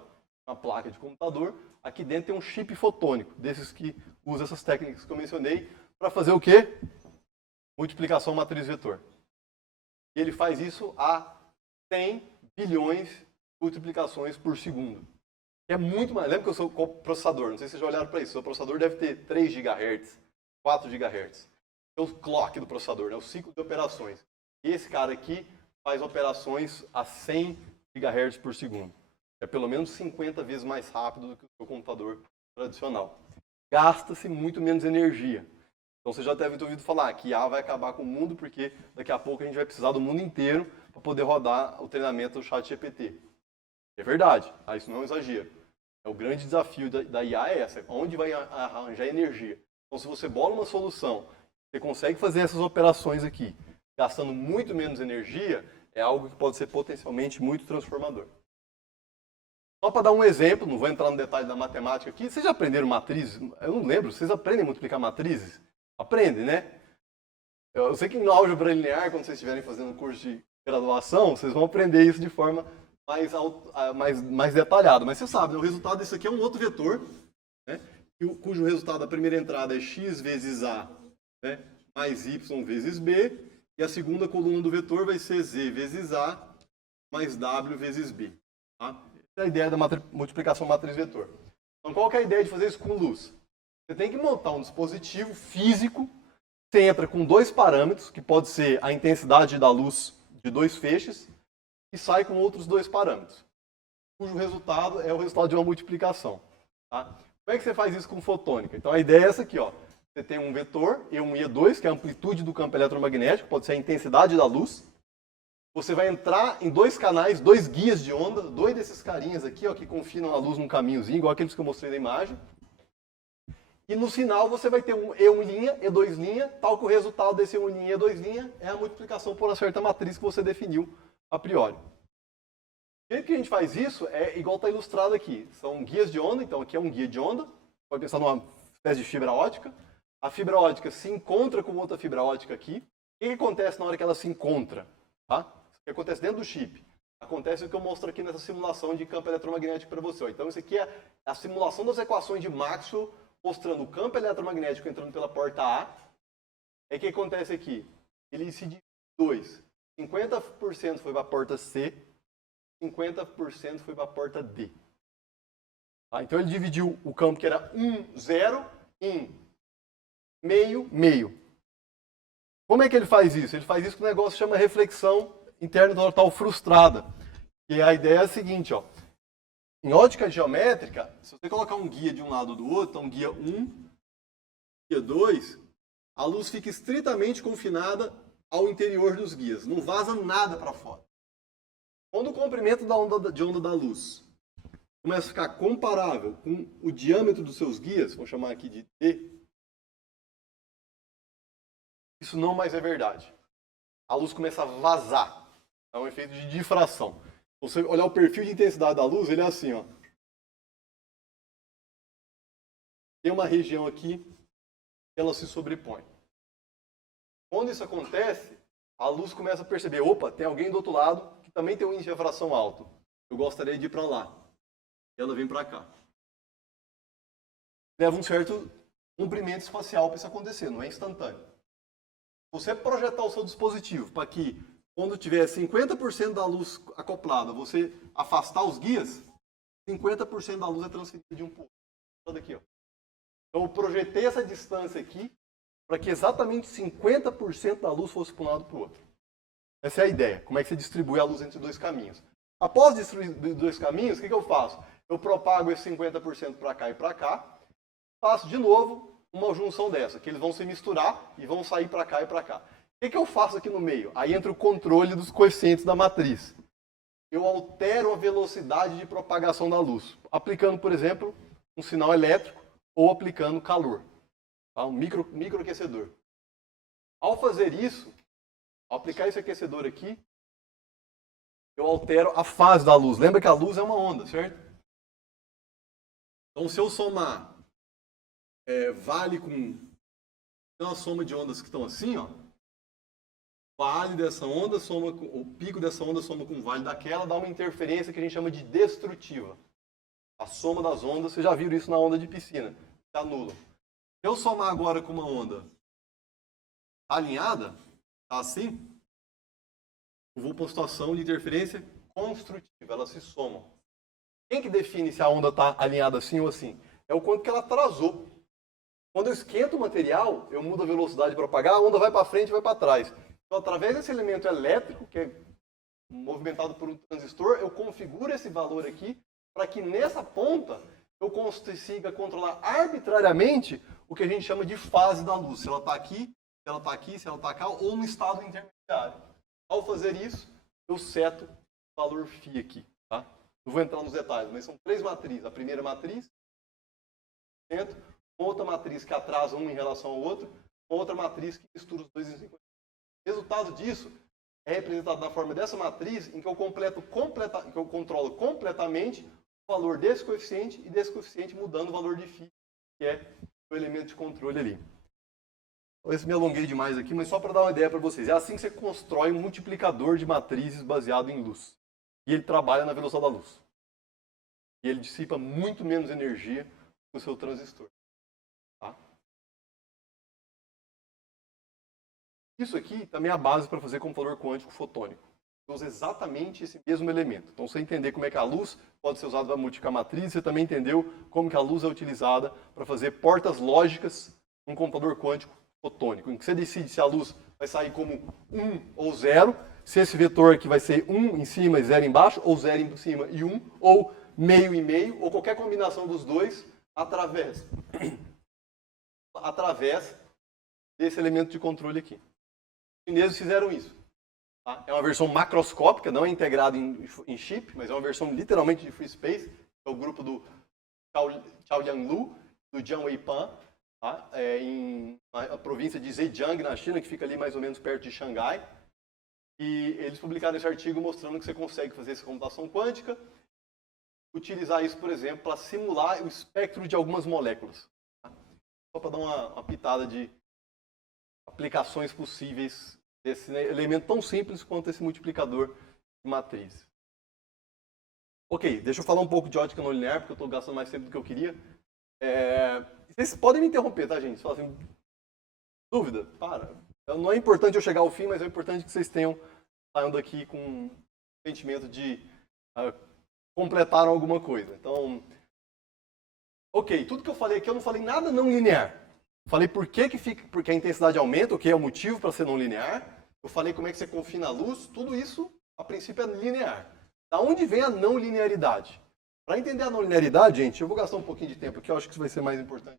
uma placa de computador. Aqui dentro tem um chip fotônico, desses que usa essas técnicas que eu mencionei, para fazer o quê? Multiplicação matriz-vetor. E ele faz isso a 100 bilhões de multiplicações por segundo. É muito mais. Lembra que eu sou processador, não sei se vocês já olharam para isso. O seu processador deve ter 3 GHz, 4 GHz. É o clock do processador, né? O ciclo de operações. E esse cara aqui faz operações a 100 GHz por segundo. É pelo menos 50 vezes mais rápido do que o seu computador tradicional. Gasta-se muito menos energia. Então você já deve ter ouvido falar que IA vai acabar com o mundo porque daqui a pouco a gente vai precisar do mundo inteiro para poder rodar o treinamento do ChatGPT. É verdade, isso não é um exagero. O grande desafio da IA é essa, onde vai arranjar energia. Então se você bola uma solução, você consegue fazer essas operações aqui, gastando muito menos energia, é algo que pode ser potencialmente muito transformador. Só para dar um exemplo, não vou entrar no detalhe da matemática aqui, vocês já aprenderam matrizes? Eu não lembro, vocês aprendem a multiplicar matrizes? Aprendem, né? Eu sei que no álgebra linear, quando vocês estiverem fazendo um curso de graduação, vocês vão aprender isso de forma mais detalhada. Mas você sabe, né? O resultado disso aqui é um outro vetor, né? Cujo resultado da primeira entrada é x vezes a, né? Mais y vezes b, e a segunda coluna do vetor vai ser z vezes a mais w vezes b. Tá? Essa é a ideia da multiplicação matriz-vetor. Então, qual que é a ideia de fazer isso com luz? Você tem que montar um dispositivo físico, você entra com dois parâmetros, que pode ser a intensidade da luz de dois feixes, e sai com outros dois parâmetros, cujo resultado é o resultado de uma multiplicação. Tá? Como é que você faz isso com fotônica? Então a ideia é essa aqui, ó. Você tem um vetor, E1 e E2, que é a amplitude do campo eletromagnético, pode ser a intensidade da luz. Você vai entrar em dois canais, dois guias de onda, dois desses carinhas aqui, ó, que confinam a luz num caminhozinho, igual aqueles que eu mostrei na imagem. E no final você vai ter um E1', E2', tal que o resultado desse E1', E2' é a multiplicação por uma certa matriz que você definiu a priori. O jeito que a gente faz isso é igual está ilustrado aqui. São guias de onda, então aqui é um guia de onda. Pode pensar numa espécie de fibra ótica. A fibra ótica se encontra com outra fibra ótica aqui. O que acontece na hora que ela se encontra? Tá? O que acontece dentro do chip? Acontece o que eu mostro aqui nessa simulação de campo eletromagnético para você. Então isso aqui é a simulação das equações de Maxwell, mostrando o campo eletromagnético entrando pela porta A. E o que acontece aqui? Ele se divide em dois. 50% foi para a porta C, 50% foi para a porta D. Tá? Então ele dividiu o campo que era 1, 0 em meio, meio. Como é que ele faz isso? Ele faz isso com um negócio que chama reflexão interna total frustrada. E a ideia é a seguinte, ó. Em ótica geométrica, se você colocar um guia de um lado do outro, então guia 1, guia 2, a luz fica estritamente confinada ao interior dos guias, não vaza nada para fora. Quando o comprimento de onda da luz começa a ficar comparável com o diâmetro dos seus guias, vou chamar aqui de D, isso não mais é verdade. A luz começa a vazar. É um efeito de difração. Se você olhar o perfil de intensidade da luz, ele é assim, ó. Tem uma região aqui que ela se sobrepõe. Quando isso acontece, a luz começa a perceber, opa, tem alguém do outro lado que também tem um índice de refração alto. Eu gostaria de ir para lá. E ela vem para cá. Leva um certo comprimento espacial para isso acontecer, não é instantâneo. Você projetar o seu dispositivo para que, quando tiver 50% da luz acoplada, você afastar os guias, 50% da luz é transferida de um para o outro. Aqui, ó. Então eu projetei essa distância aqui para que exatamente 50% da luz fosse para um lado e para o outro. Essa é a ideia. Como é que você distribui a luz entre dois caminhos? Após distribuir dois caminhos, o que eu faço? Eu propago esse 50% para cá e para cá. Faço de novo uma junção dessa, que eles vão se misturar e vão sair para cá e para cá. O que eu faço aqui no meio? Aí entra o controle dos coeficientes da matriz. Eu altero a velocidade de propagação da luz, aplicando, por exemplo, um sinal elétrico ou aplicando calor, tá? Um microaquecedor. Ao fazer isso, ao aplicar esse aquecedor aqui, eu altero a fase da luz. Lembra que a luz é uma onda, certo? Então, se eu somar vale com uma soma de ondas que estão assim, ó, vale dessa onda soma com o pico dessa onda soma com o vale daquela, dá uma interferência que a gente chama de destrutiva. A soma das ondas, vocês já viram isso na onda de piscina, se anula. Se eu somar agora com uma onda alinhada, tá assim, eu vou para uma situação de interferência construtiva, elas se somam. Quem que define se a onda está alinhada assim ou assim? É o quanto que ela atrasou. Quando eu esquento o material, eu mudo a velocidade de propagar, a onda vai para frente e vai para trás. Então, através desse elemento elétrico, que é movimentado por um transistor, eu configuro esse valor aqui para que nessa ponta eu consiga controlar arbitrariamente o que a gente chama de fase da luz. Se ela está aqui, se ela está aqui, se ela está cá, ou no estado intermediário. Ao fazer isso, eu seto o valor φ aqui. Tá? Não vou entrar nos detalhes, mas são três matrizes. A primeira matriz, outra matriz que atrasa um em relação ao outro, outra matriz que mistura os dois em 50. O resultado disso é representado na forma dessa matriz, em que eu controlo completamente o valor desse coeficiente e desse coeficiente mudando o valor de φ, que é o elemento de controle ali. Talvez me alonguei demais aqui, mas só para dar uma ideia para vocês. É assim que você constrói um multiplicador de matrizes baseado em luz. E ele trabalha na velocidade da luz. E ele dissipa muito menos energia que o seu transistor. Tá? Isso aqui também é a base para fazer computador quântico fotônico. Você usa exatamente esse mesmo elemento. Então, você entender como é que a luz pode ser usada para multiplicar matriz, você também entendeu como que a luz é utilizada para fazer portas lógicas num computador quântico fotônico, em que você decide se a luz vai sair como 1 ou 0, se esse vetor aqui vai ser 1 em cima e 0 embaixo, ou 0 em cima e 1, ou meio e meio, ou qualquer combinação dos dois, através desse elemento de controle aqui. Os chineses fizeram isso. Tá? É uma versão macroscópica, não é integrada em chip, mas é uma versão literalmente de free space. É o grupo do Chaoliang Lu, do Jiang Weipan, tá? Na província de Zhejiang, na China, que fica ali mais ou menos perto de Xangai. E eles publicaram esse artigo mostrando que você consegue fazer essa computação quântica, utilizar isso, por exemplo, para simular o espectro de algumas moléculas. Tá? Só para dar uma pitada de aplicações possíveis desse elemento tão simples quanto esse multiplicador de matriz. Ok, deixa eu falar um pouco de ótica não linear, porque eu estou gastando mais tempo do que eu queria. Vocês podem me interromper, tá, gente? Só assim, dúvida? Para. Não é importante eu chegar ao fim, mas é importante que vocês saiam daqui com um sentimento de completaram alguma coisa. Então, ok, tudo que eu falei aqui, eu não falei nada não linear. Falei porque a intensidade aumenta, o que é o motivo para ser não linear. Eu falei como é que você confina a luz. Tudo isso, a princípio, é linear. Da onde vem a não linearidade? Para entender a não linearidade, gente, eu vou gastar um pouquinho de tempo aqui, eu acho que isso vai ser mais importante.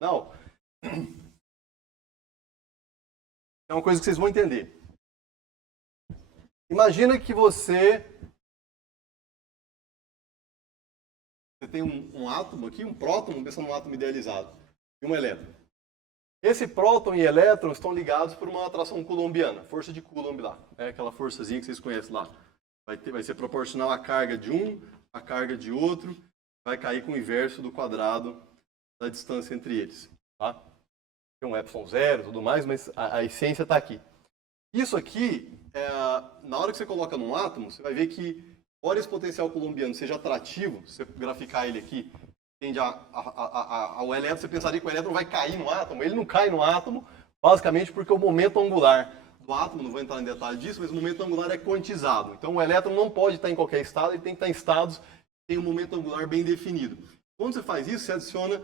Não. É uma coisa que vocês vão entender. Imagina que você tem um átomo aqui, um próton, pensando num átomo idealizado, e um elétron. Esse próton e elétron estão ligados por uma atração coulombiana, força de Coulomb lá, aquela forçazinha que vocês conhecem lá. Vai ser proporcional à carga de um, à carga de outro, vai cair com o inverso do quadrado da distância entre eles. Tá? Tem um epsilon zero e tudo mais, mas a essência está aqui. Isso aqui, na hora que você coloca num átomo, você vai ver que, embora esse potencial coulombiano seja atrativo, se você graficar ele aqui, tende ao elétron, você pensaria que o elétron vai cair no átomo. Ele não cai no átomo, basicamente porque o momento angular do átomo, não vou entrar em detalhe disso, mas o momento angular é quantizado. Então o elétron não pode estar em qualquer estado, ele tem que estar em estados que tem um momento angular bem definido. Quando você faz isso, você adiciona,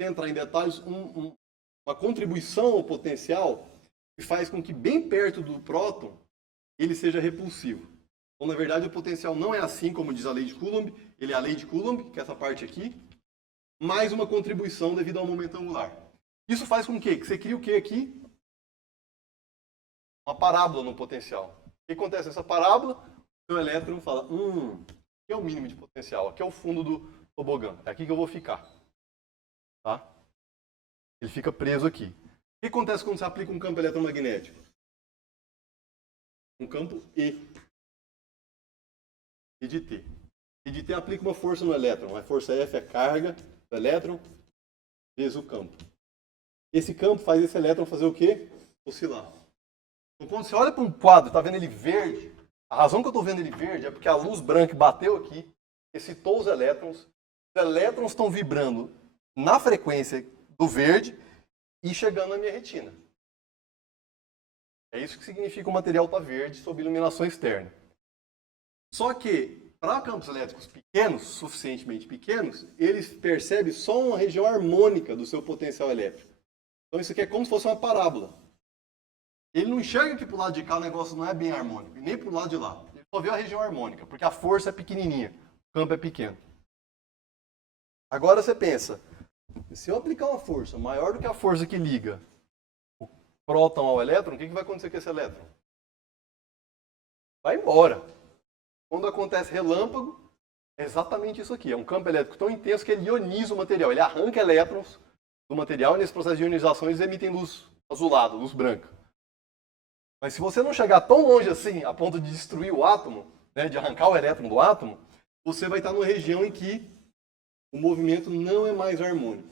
sem entrar em detalhes, uma contribuição ao potencial que faz com que bem perto do próton ele seja repulsivo. Então, na verdade, o potencial não é assim como diz a lei de Coulomb, ele é a lei de Coulomb, que é essa parte aqui, mais uma contribuição devido ao momento angular. Isso faz com que você crie o que aqui? Uma parábola no potencial. O que acontece nessa parábola? O seu elétron fala, aqui é o mínimo de potencial, aqui é o fundo do tobogã, é aqui que eu vou ficar. Tá? Ele fica preso aqui. O que acontece quando você aplica um campo eletromagnético? Um campo E de T. E de T aplica uma força no elétron. A força F é a carga do elétron vezes o campo. Esse campo faz esse elétron fazer o quê? Oscilar. Então, quando você olha para um quadro e está vendo ele verde, a razão que eu estou vendo ele verde é porque a luz branca bateu aqui, excitou os elétrons estão vibrando na frequência do verde e chegando na minha retina. É isso que significa o material estar verde sob iluminação externa. Só que, para campos elétricos pequenos, suficientemente pequenos, eles percebem só uma região harmônica do seu potencial elétrico. Então isso aqui é como se fosse uma parábola. Ele não enxerga que para o lado de cá o negócio não é bem harmônico, e nem para o lado de lá. Ele só vê a região harmônica, porque a força é pequenininha, o campo é pequeno. Agora você pensa, se eu aplicar uma força maior do que a força que liga o próton ao elétron, o que vai acontecer com esse elétron? Vai embora. Quando acontece relâmpago, é exatamente isso aqui. É um campo elétrico tão intenso que ele ioniza o material. Ele arranca elétrons do material e nesse processo de ionização eles emitem luz azulada, luz branca. Mas se você não chegar tão longe assim, a ponto de destruir o átomo, né, de arrancar o elétron do átomo, você vai estar numa região em que o movimento não é mais harmônico.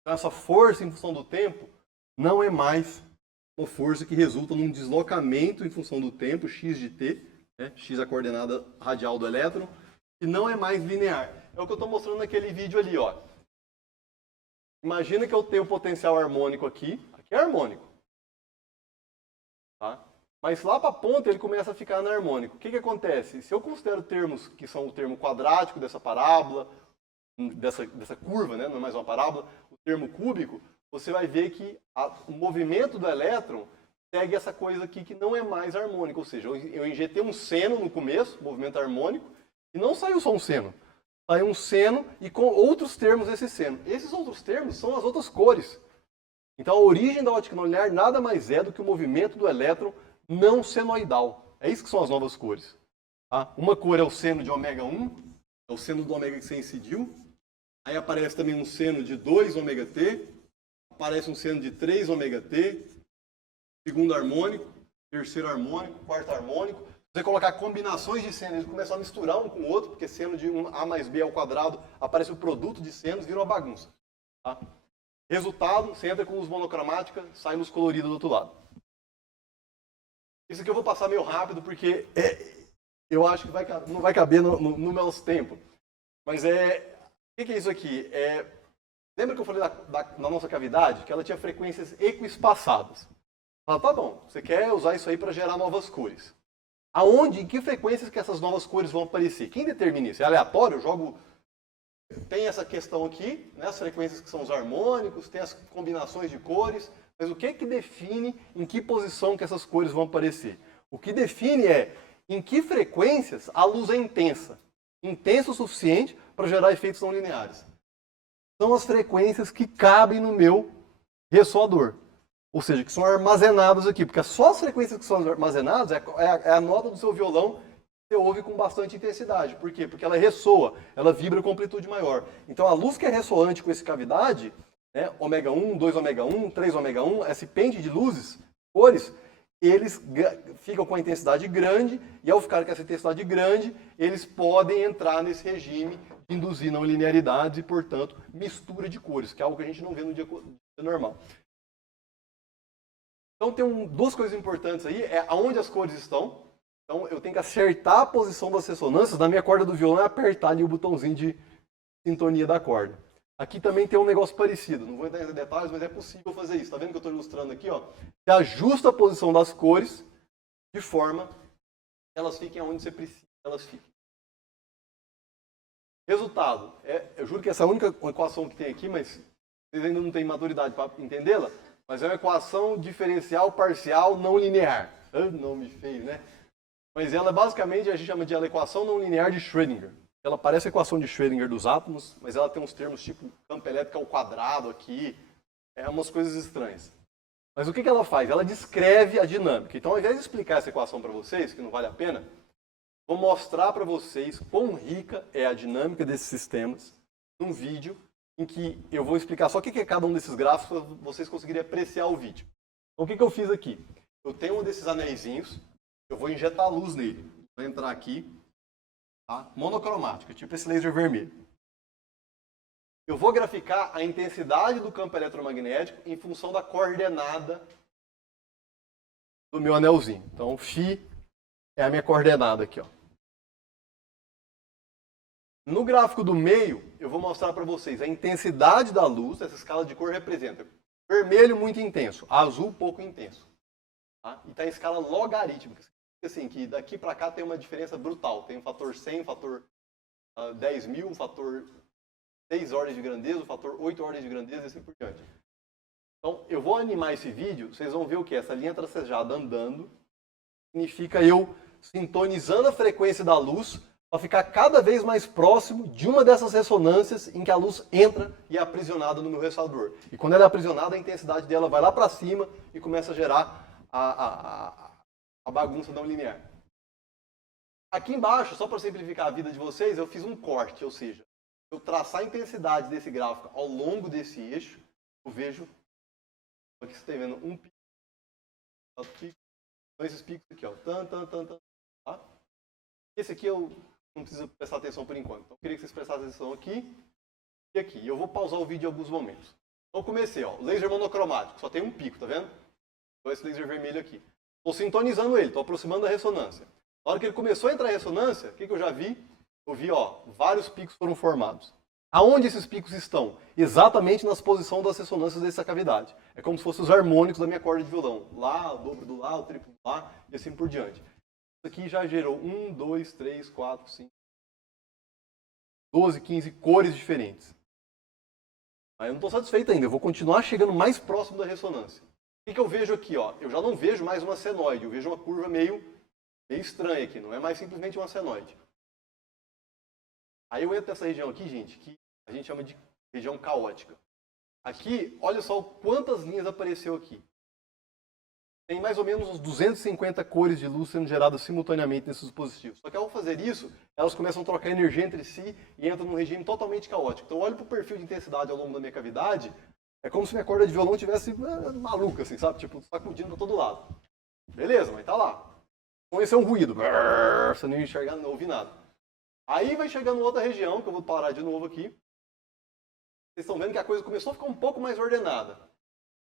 Então essa força em função do tempo não é mais uma força que resulta num deslocamento em função do tempo, x de t, né, x é a coordenada radial do elétron, que não é mais linear. É o que eu estou mostrando naquele vídeo ali. Ó. Imagina que eu tenho o potencial harmônico aqui é harmônico. Tá? Mas lá para a ponta ele começa a ficar anarmônico. O que acontece? Se eu considero termos que são o termo quadrático dessa parábola, dessa curva, né? Não é mais uma parábola, o termo cúbico, você vai ver que o movimento do elétron segue essa coisa aqui que não é mais harmônica. Ou seja, eu injetei um seno no começo, movimento harmônico, e não saiu só um seno. Saiu um seno e com outros termos desse seno. Esses outros termos são as outras cores. Então a origem da ótica não linear nada mais é do que o movimento do elétron não senoidal. É isso que são as novas cores. Tá? Uma cor é o seno de ômega 1, é o seno do ômega que você incidiu. Aí aparece também um seno de 2 ômega t, aparece um seno de 3 ômega t, segundo harmônico, terceiro harmônico, quarto harmônico. Se você colocar combinações de senos, eles começam a misturar um com o outro, porque seno de A mais B ao quadrado, aparece o produto de senos, vira uma bagunça. Tá? Resultado, você entra com luz monocromática, sai luz colorida do outro lado. Isso aqui eu vou passar meio rápido, porque eu acho que não vai caber no nosso tempo. Mas o que é isso aqui? Lembra que eu falei da nossa cavidade? Que ela tinha frequências ecoespaçadas. Fala, tá bom, você quer usar isso aí para gerar novas cores. Aonde, em que frequências que essas novas cores vão aparecer? Quem determina isso? É aleatório? Eu jogo... Tem essa questão aqui, né, as frequências que são os harmônicos, tem as combinações de cores, mas o que define em que posição que essas cores vão aparecer? O que define é em que frequências a luz é intensa. Intensa o suficiente para gerar efeitos não lineares. São as frequências que cabem no meu ressoador. Ou seja, que são armazenadas aqui. Porque só as frequências que são armazenadas é a nota do seu violão que você ouve com bastante intensidade. Por quê? Porque ela ressoa, ela vibra com amplitude maior. Então a luz que é ressoante com essa cavidade, né, ômega 1, 2 ômega 1, 3 ômega 1, esse pente de luzes, cores, eles ficam com a intensidade grande, e ao ficar com essa intensidade grande, eles podem entrar nesse regime de induzir não linearidades e, portanto, mistura de cores, que é algo que a gente não vê no dia normal. Então tem duas coisas importantes aí, aonde as cores estão. Então eu tenho que acertar a posição das ressonâncias. Na minha corda do violão é apertar ali o botãozinho de sintonia da corda. Aqui também tem um negócio parecido, não vou entrar em detalhes, mas é possível fazer isso. Está vendo que eu estou ilustrando aqui? Ó? Você ajusta a posição das cores de forma que elas fiquem onde você precisa que elas fiquem. Resultado. Eu juro que essa é a única equação que tem aqui, mas vocês ainda não têm maturidade para entendê-la, mas é uma equação diferencial parcial não linear. Nome feio, né? Mas ela basicamente, a gente chama de ela equação não linear de Schrödinger. Ela parece a equação de Schrödinger dos átomos, mas ela tem uns termos tipo campo elétrico ao quadrado aqui, umas coisas estranhas. Mas o que ela faz? Ela descreve a dinâmica. Então, ao invés de explicar essa equação para vocês, que não vale a pena, vou mostrar para vocês quão rica é a dinâmica desses sistemas num vídeo em que eu vou explicar só o que é cada um desses gráficos para vocês conseguirem apreciar o vídeo. Então, o que eu fiz aqui? Eu tenho um desses anéisinhos, eu vou injetar luz nele. Vou entrar aqui, tá? Monocromática, tipo esse laser vermelho. Eu vou graficar a intensidade do campo eletromagnético em função da coordenada do meu anelzinho. Então, φ é a minha coordenada aqui, ó. No gráfico do meio, eu vou mostrar para vocês a intensidade da luz. Essa escala de cor representa vermelho muito intenso, azul pouco intenso. Tá? E está em escala logarítmica. Assim, que daqui para cá tem uma diferença brutal. Tem um fator 100, um fator 10.000, um fator 6 ordens de grandeza, um fator 8 ordens de grandeza e assim por diante. Então, eu vou animar esse vídeo, vocês vão ver o que? Essa linha tracejada andando significa eu sintonizando a frequência da luz para ficar cada vez mais próximo de uma dessas ressonâncias em que a luz entra e é aprisionada no meu ressoador. E quando ela é aprisionada, a intensidade dela vai lá para cima e começa a gerar a bagunça não linear. Aqui embaixo, só para simplificar a vida de vocês, eu fiz um corte, ou seja, eu traçar a intensidade desse gráfico ao longo desse eixo, eu vejo, aqui você está vendo um pico, outro pico, então esses picos aqui, ó, tá? Esse aqui eu não preciso prestar atenção por enquanto, então eu queria que vocês prestassem atenção aqui e aqui. Eu vou pausar o vídeo em alguns momentos. Então eu comecei, ó, laser monocromático, só tem um pico, tá vendo? Então esse laser vermelho aqui. Estou sintonizando ele, estou aproximando da ressonância. Na hora que ele começou a entrar em ressonância, o que eu já vi? Eu vi, ó, vários picos foram formados. Aonde esses picos estão? Exatamente nas posições das ressonâncias dessa cavidade. É como se fossem os harmônicos da minha corda de violão. Lá, o dobro do lá, o triplo do lá, e assim por diante. Isso aqui já gerou 1, 2, 3, 4, 5, 12, 15 cores diferentes. Mas eu não estou satisfeito ainda, eu vou continuar chegando mais próximo da ressonância. O que eu vejo aqui? Ó? Eu já não vejo mais uma senoide, eu vejo uma curva meio estranha aqui, não é mais simplesmente uma senoide. Aí eu entro nessa região aqui, gente, que a gente chama de região caótica. Aqui, olha só quantas linhas apareceu aqui. Tem mais ou menos uns 250 cores de luz sendo geradas simultaneamente nesses dispositivos. Só que ao fazer isso, elas começam a trocar energia entre si e entram num regime totalmente caótico. Então eu olho para o perfil de intensidade ao longo da minha cavidade, é como se minha corda de violão estivesse maluca, assim, sabe? Tipo, sacudindo para todo lado. Beleza, mas tá lá. Então esse é um ruído. Você não ia enxergar, não ouvir nada. Aí vai chegando outra região, que eu vou parar de novo aqui. Vocês estão vendo que a coisa começou a ficar um pouco mais ordenada.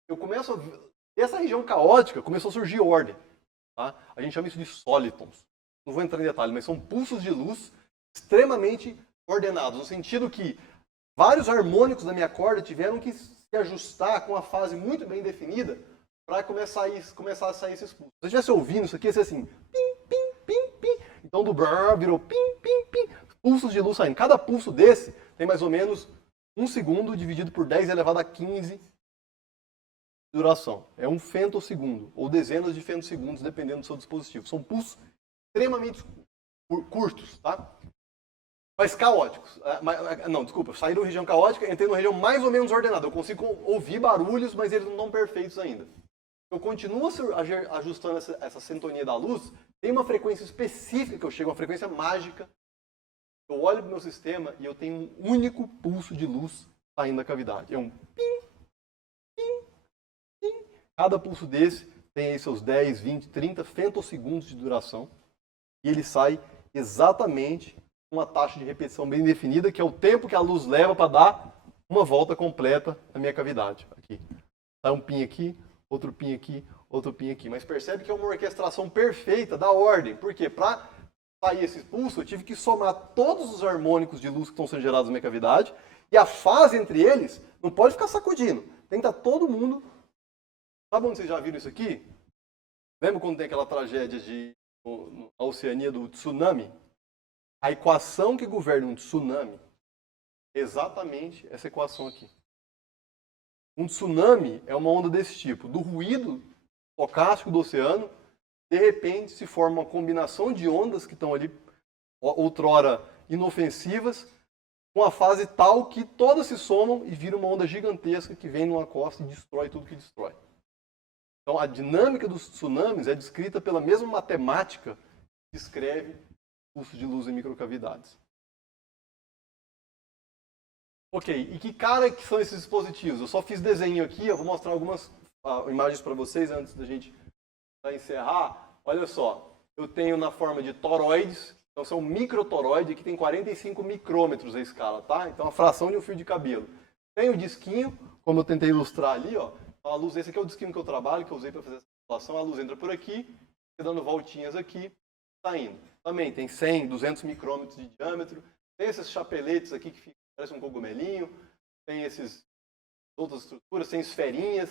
Eu começo a... Essa região caótica começou a surgir ordem. Tá? A gente chama isso de solitons. Não vou entrar em detalhe, mas são pulsos de luz extremamente ordenados. No sentido que vários harmônicos da minha corda tiveram que se ajustar com uma fase muito bem definida para começar a sair esses pulsos. Se você estivesse ouvindo isso aqui, ia ser assim... Pim, pim, pim, pim. Então do brrr virou pim, pim, pim. Pulsos de luz saindo. Cada pulso desse tem mais ou menos 1 segundo dividido por 10 elevado a 15 de duração. É um femtosegundo, ou dezenas de femtosegundos, dependendo do seu dispositivo. São pulsos extremamente curtos, tá? Mas caóticos. Não, desculpa, saí da região caótica, entrei numa região mais ou menos ordenada. Eu consigo ouvir barulhos, mas eles não estão perfeitos ainda. Eu continuo ajustando essa sintonia da luz, tem uma frequência específica que eu chego, uma frequência mágica. Eu olho para o meu sistema e eu tenho um único pulso de luz saindo da cavidade. É um pim, pim, pim. Cada pulso desse tem aí seus 10, 20, 30 femtosegundos de duração. E ele sai exatamente com uma taxa de repetição bem definida, que é o tempo que a luz leva para dar uma volta completa na minha cavidade. Aqui. Sai um pin aqui, outro pin aqui, outro pin aqui. Mas percebe que é uma orquestração perfeita da ordem. Por quê? Para sair esse pulso, eu tive que somar todos os harmônicos de luz que estão sendo gerados na minha cavidade, e a fase entre eles não pode ficar sacudindo. Tem que estar todo mundo... Sabe onde vocês já viram isso aqui? Lembra quando tem aquela tragédia na Oceania do tsunami? A equação que governa um tsunami é exatamente essa equação aqui. Um tsunami é uma onda desse tipo. Do ruído estocástico do oceano, de repente se forma uma combinação de ondas que estão ali, outrora inofensivas, com a fase tal que todas se somam e vira uma onda gigantesca que vem numa costa e destrói tudo que destrói. Então, a dinâmica dos tsunamis é descrita pela mesma matemática que descreve o fluxo de luz em microcavidades. Ok, e que cara que são esses dispositivos? Eu só fiz desenho aqui, eu vou mostrar algumas imagens para vocês antes da gente encerrar. Olha só, eu tenho na forma de toroides, então são microtoroides, que tem 45 micrômetros a escala, tá? Então, a fração de um fio de cabelo. Tem o disquinho, como eu tentei ilustrar ali, ó. A luz, esse aqui é o disquinho que eu trabalho, que eu usei para fazer essa simulação. A luz entra por aqui, dando voltinhas aqui, saindo. Também tem 100, 200 micrômetros de diâmetro. Tem esses chapeletes aqui que parecem um cogumelinho. Tem essas outras estruturas, tem esferinhas.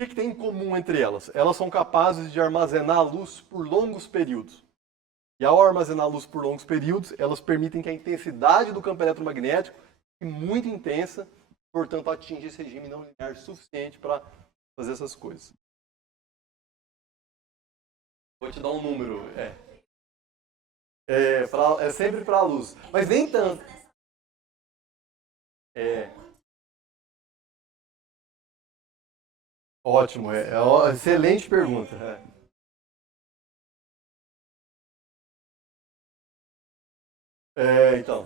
O que tem em comum entre elas? Elas são capazes de armazenar luz por longos períodos. E ao armazenar luz por longos períodos, elas permitem que a intensidade do campo eletromagnético fique muito intensa, portanto, atinge esse regime não linear suficiente para fazer essas coisas. Vou te dar um número. É sempre para a luz. Mas nem tanto. Ótimo. Excelente pergunta. Então.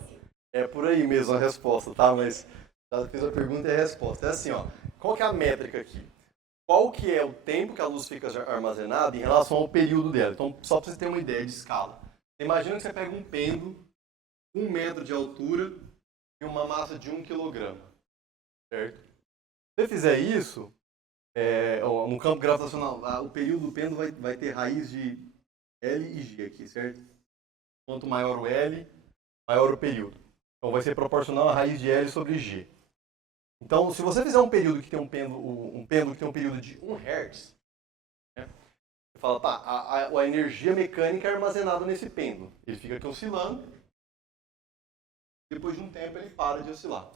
É por aí mesmo a resposta, tá? Mas já fiz a pergunta e a resposta. É assim, ó. Qual que é a métrica aqui? Qual que é o tempo que a luz fica armazenada em relação ao período dela? Então, só para você ter uma ideia de escala. Imagina que você pega um pêndulo, 1 metro de altura e uma massa de 1 quilograma. Certo? Se você fizer isso, no campo gravitacional, o período do pêndulo vai ter raiz de L e G aqui, certo? Quanto maior o L, maior o período. Então vai ser proporcional à raiz de L sobre G. Então, se você fizer um período que tem um pêndulo que tem um período de 1 Hz, né, você fala, tá, a energia mecânica é armazenada nesse pêndulo. Ele fica aqui oscilando, depois de um tempo ele para de oscilar.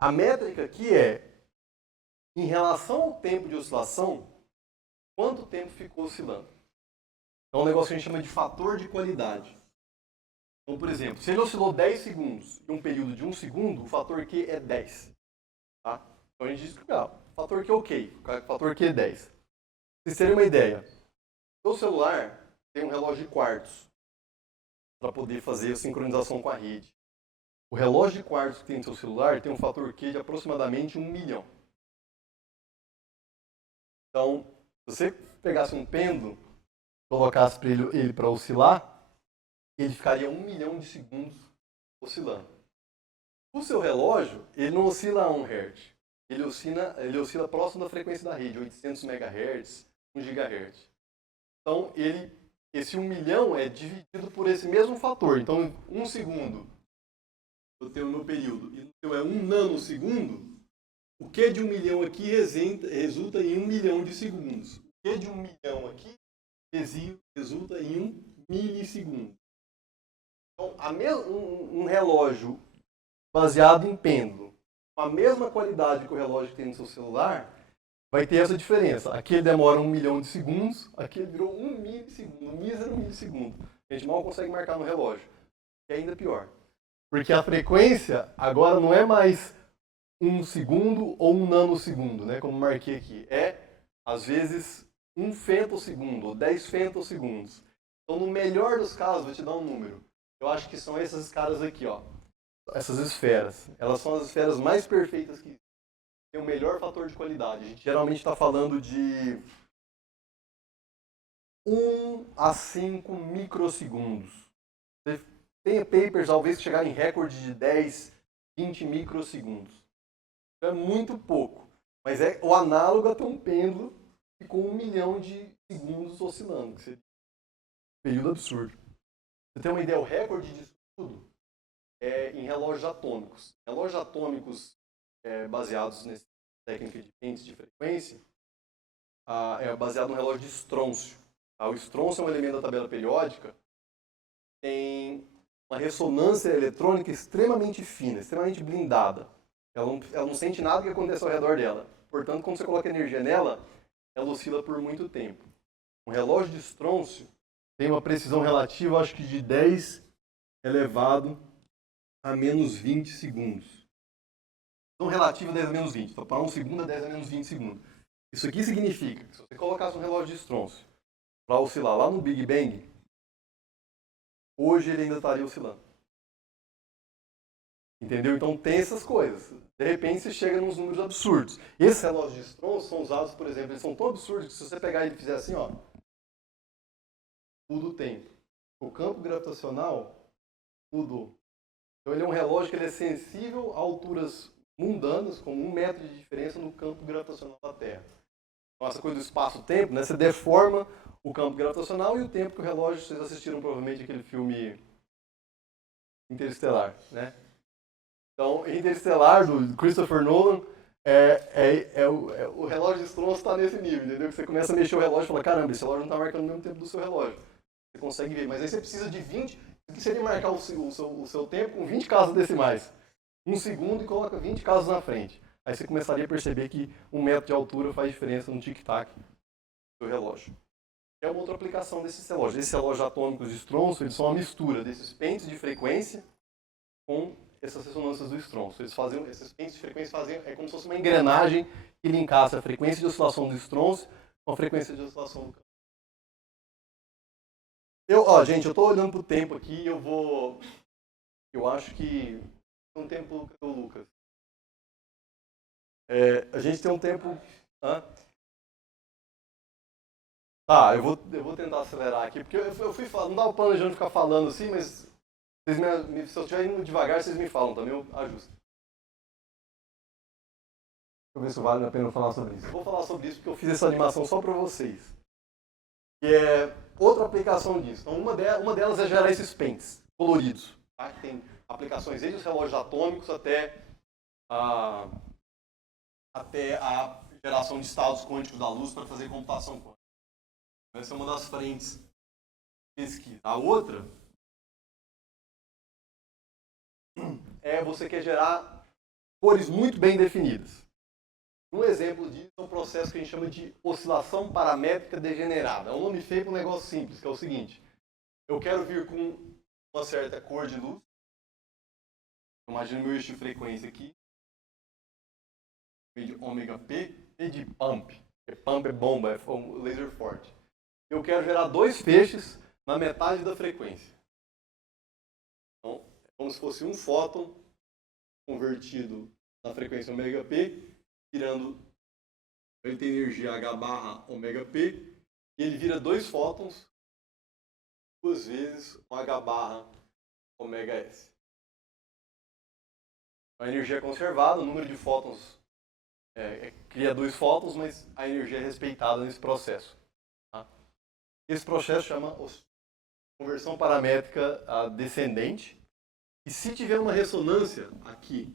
A métrica aqui é, em relação ao tempo de oscilação, quanto tempo ficou oscilando. É um negócio que a gente chama de fator de qualidade. Então, por exemplo, se ele oscilou 10 segundos em um período de 1 segundo, o fator Q é 10. Tá? Então a gente diz que o fator Q é ok, o fator Q é 10. Pra vocês terem uma ideia, o celular tem um relógio de quartos para poder fazer a sincronização com a rede. O relógio de quartos que tem no seu celular tem um fator Q de aproximadamente 1 milhão. Então, se você pegasse um pêndulo, colocasse ele para oscilar, ele ficaria 1 milhão de segundos oscilando. O seu relógio, ele não oscila a 1 Hz. Ele oscila próximo da frequência da rede, 800 MHz, 1 GHz. Então, esse 1 milhão é dividido por esse mesmo fator. Então, 1 segundo, eu tenho o meu período, e o seu é 1 nanosegundo, o Q de 1 milhão aqui resulta em 1 milhão de segundos. O Q de 1 milhão aqui resulta em 1 milissegundo. Então, um relógio baseado em pêndulo, com a mesma qualidade que o relógio que tem no seu celular, vai ter essa diferença. Aqui ele demora 1 milhão de segundos, aqui ele virou 1 milissegundo, um mísero milissegundo. A gente mal consegue marcar no relógio. E é ainda pior. Porque a frequência agora não é mais 1 segundo ou 1 nanosegundo, né, como marquei aqui. Às vezes, 1 femtosegundo ou 10 femtosegundos. Então, no melhor dos casos, vou te dar um número. Eu acho que são essas escalas aqui, ó. Essas esferas. Elas são as esferas mais perfeitas que tem o melhor fator de qualidade. A gente geralmente está falando de 1 a 5 microsegundos. Tem papers, talvez, que chegarem em recorde de 10, 20 microsegundos. É muito pouco. Mas é o análogo a ter um pêndulo que com 1 milhão de segundos oscilando. Que seria um período absurdo. Você tem uma ideia, o recorde disso tudo é em relógios atômicos. Relógios atômicos baseados nessa técnica de pentes de frequência é baseado no relógio de estrôncio. O estrôncio é um elemento da tabela periódica tem uma ressonância eletrônica extremamente fina, extremamente blindada. Ela não sente nada que acontece ao redor dela. Portanto, quando você coloca energia nela, ela oscila por muito tempo. Um relógio de estrôncio tem uma precisão relativa, acho que de 10 elevado a menos 20 segundos. Precisão relativa a 10 a menos 20. Então, para 1 segundo a 10 a menos 20 segundos. Isso aqui significa que se você colocasse um relógio de estrôncio para oscilar lá no Big Bang, hoje ele ainda estaria oscilando. Entendeu? Então tem essas coisas. De repente você chega nos números absurdos. Esses relógios de estrôncio são usados, por exemplo, eles são tão absurdos que se você pegar ele e fizer assim, ó, muda o tempo. O campo gravitacional mudou. Então ele é um relógio que ele é sensível a alturas mundanas, como 1 metro de diferença no campo gravitacional da Terra. Então essa coisa do espaço-tempo, né, você deforma o campo gravitacional e o tempo que o relógio, vocês assistiram provavelmente aquele filme Interestelar, né? Então, Interestelar, do Christopher Nolan, o relógio de estrôncio está nesse nível, entendeu? Que você começa a mexer o relógio e fala, caramba, esse relógio não está marcando o mesmo tempo do seu relógio. Você consegue ver, mas aí você precisa de 20, o que seria marcar o seu tempo com 20 casas decimais. 1 segundo e coloca 20 casas na frente. Aí você começaria a perceber que 1 metro de altura faz diferença no tic-tac do seu relógio. É uma outra aplicação desses relógios. Esses relógios atômicos de estrôncio, eles são uma mistura desses pentes de frequência com essas ressonâncias do estrôncio. Esses pentes de frequência é como se fosse uma engrenagem que linkasse a frequência de oscilação do estrôncio com a frequência de oscilação do campo. Gente, eu estou olhando para o tempo aqui, eu acho que tem um tempo, Lucas. A gente tem um tempo. Tá, eu vou tentar acelerar aqui, porque eu fui falando, não estava planejando ficar falando assim, mas se eu estiver indo devagar, vocês me falam também, eu ajusto. Deixa eu ver se vale a pena eu falar sobre isso. Eu vou falar sobre isso porque eu fiz essa animação só para vocês. Que é outra aplicação disso. Então, uma delas é gerar esses pentes coloridos. Tá? Tem aplicações desde os relógios atômicos até a geração de estados quânticos da luz para fazer computação quântica. Essa é uma das frentes de pesquisa. A outra é você quer gerar cores muito bem definidas. Um exemplo disso é um processo que a gente chama de oscilação paramétrica degenerada. É um nome feio para um negócio simples, que é o seguinte. Eu quero vir com uma certa cor de luz. Imagina meu eixo de frequência aqui. De ômega P e de pump. Pump é bomba, é um laser forte. Eu quero gerar 2 feixes na metade da frequência. Então, é como se fosse um fóton convertido na frequência ômega P, ele tem energia H barra ômega P, e ele vira 2 fótons, 2 vezes um H barra ômega S. A energia é conservada, o número de fótons cria 2 fótons, mas a energia é respeitada nesse processo. Tá? Esse processo chama conversão paramétrica descendente, e se tiver uma ressonância aqui,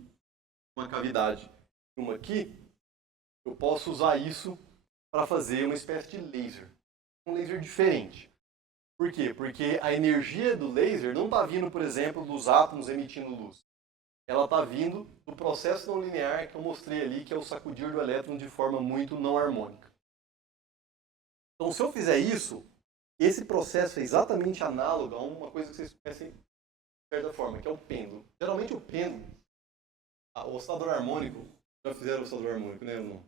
uma cavidade e uma aqui, eu posso usar isso para fazer uma espécie de laser. Um laser diferente. Por quê? Porque a energia do laser não está vindo, por exemplo, dos átomos emitindo luz. Ela está vindo do processo não linear que eu mostrei ali, que é o sacudir do elétron de forma muito não harmônica. Então, se eu fizer isso, esse processo é exatamente análogo a uma coisa que vocês conhecem de certa forma, que é o pêndulo. Geralmente o pêndulo, o oscilador harmônico, já fizeram o oscilador harmônico, né, irmão?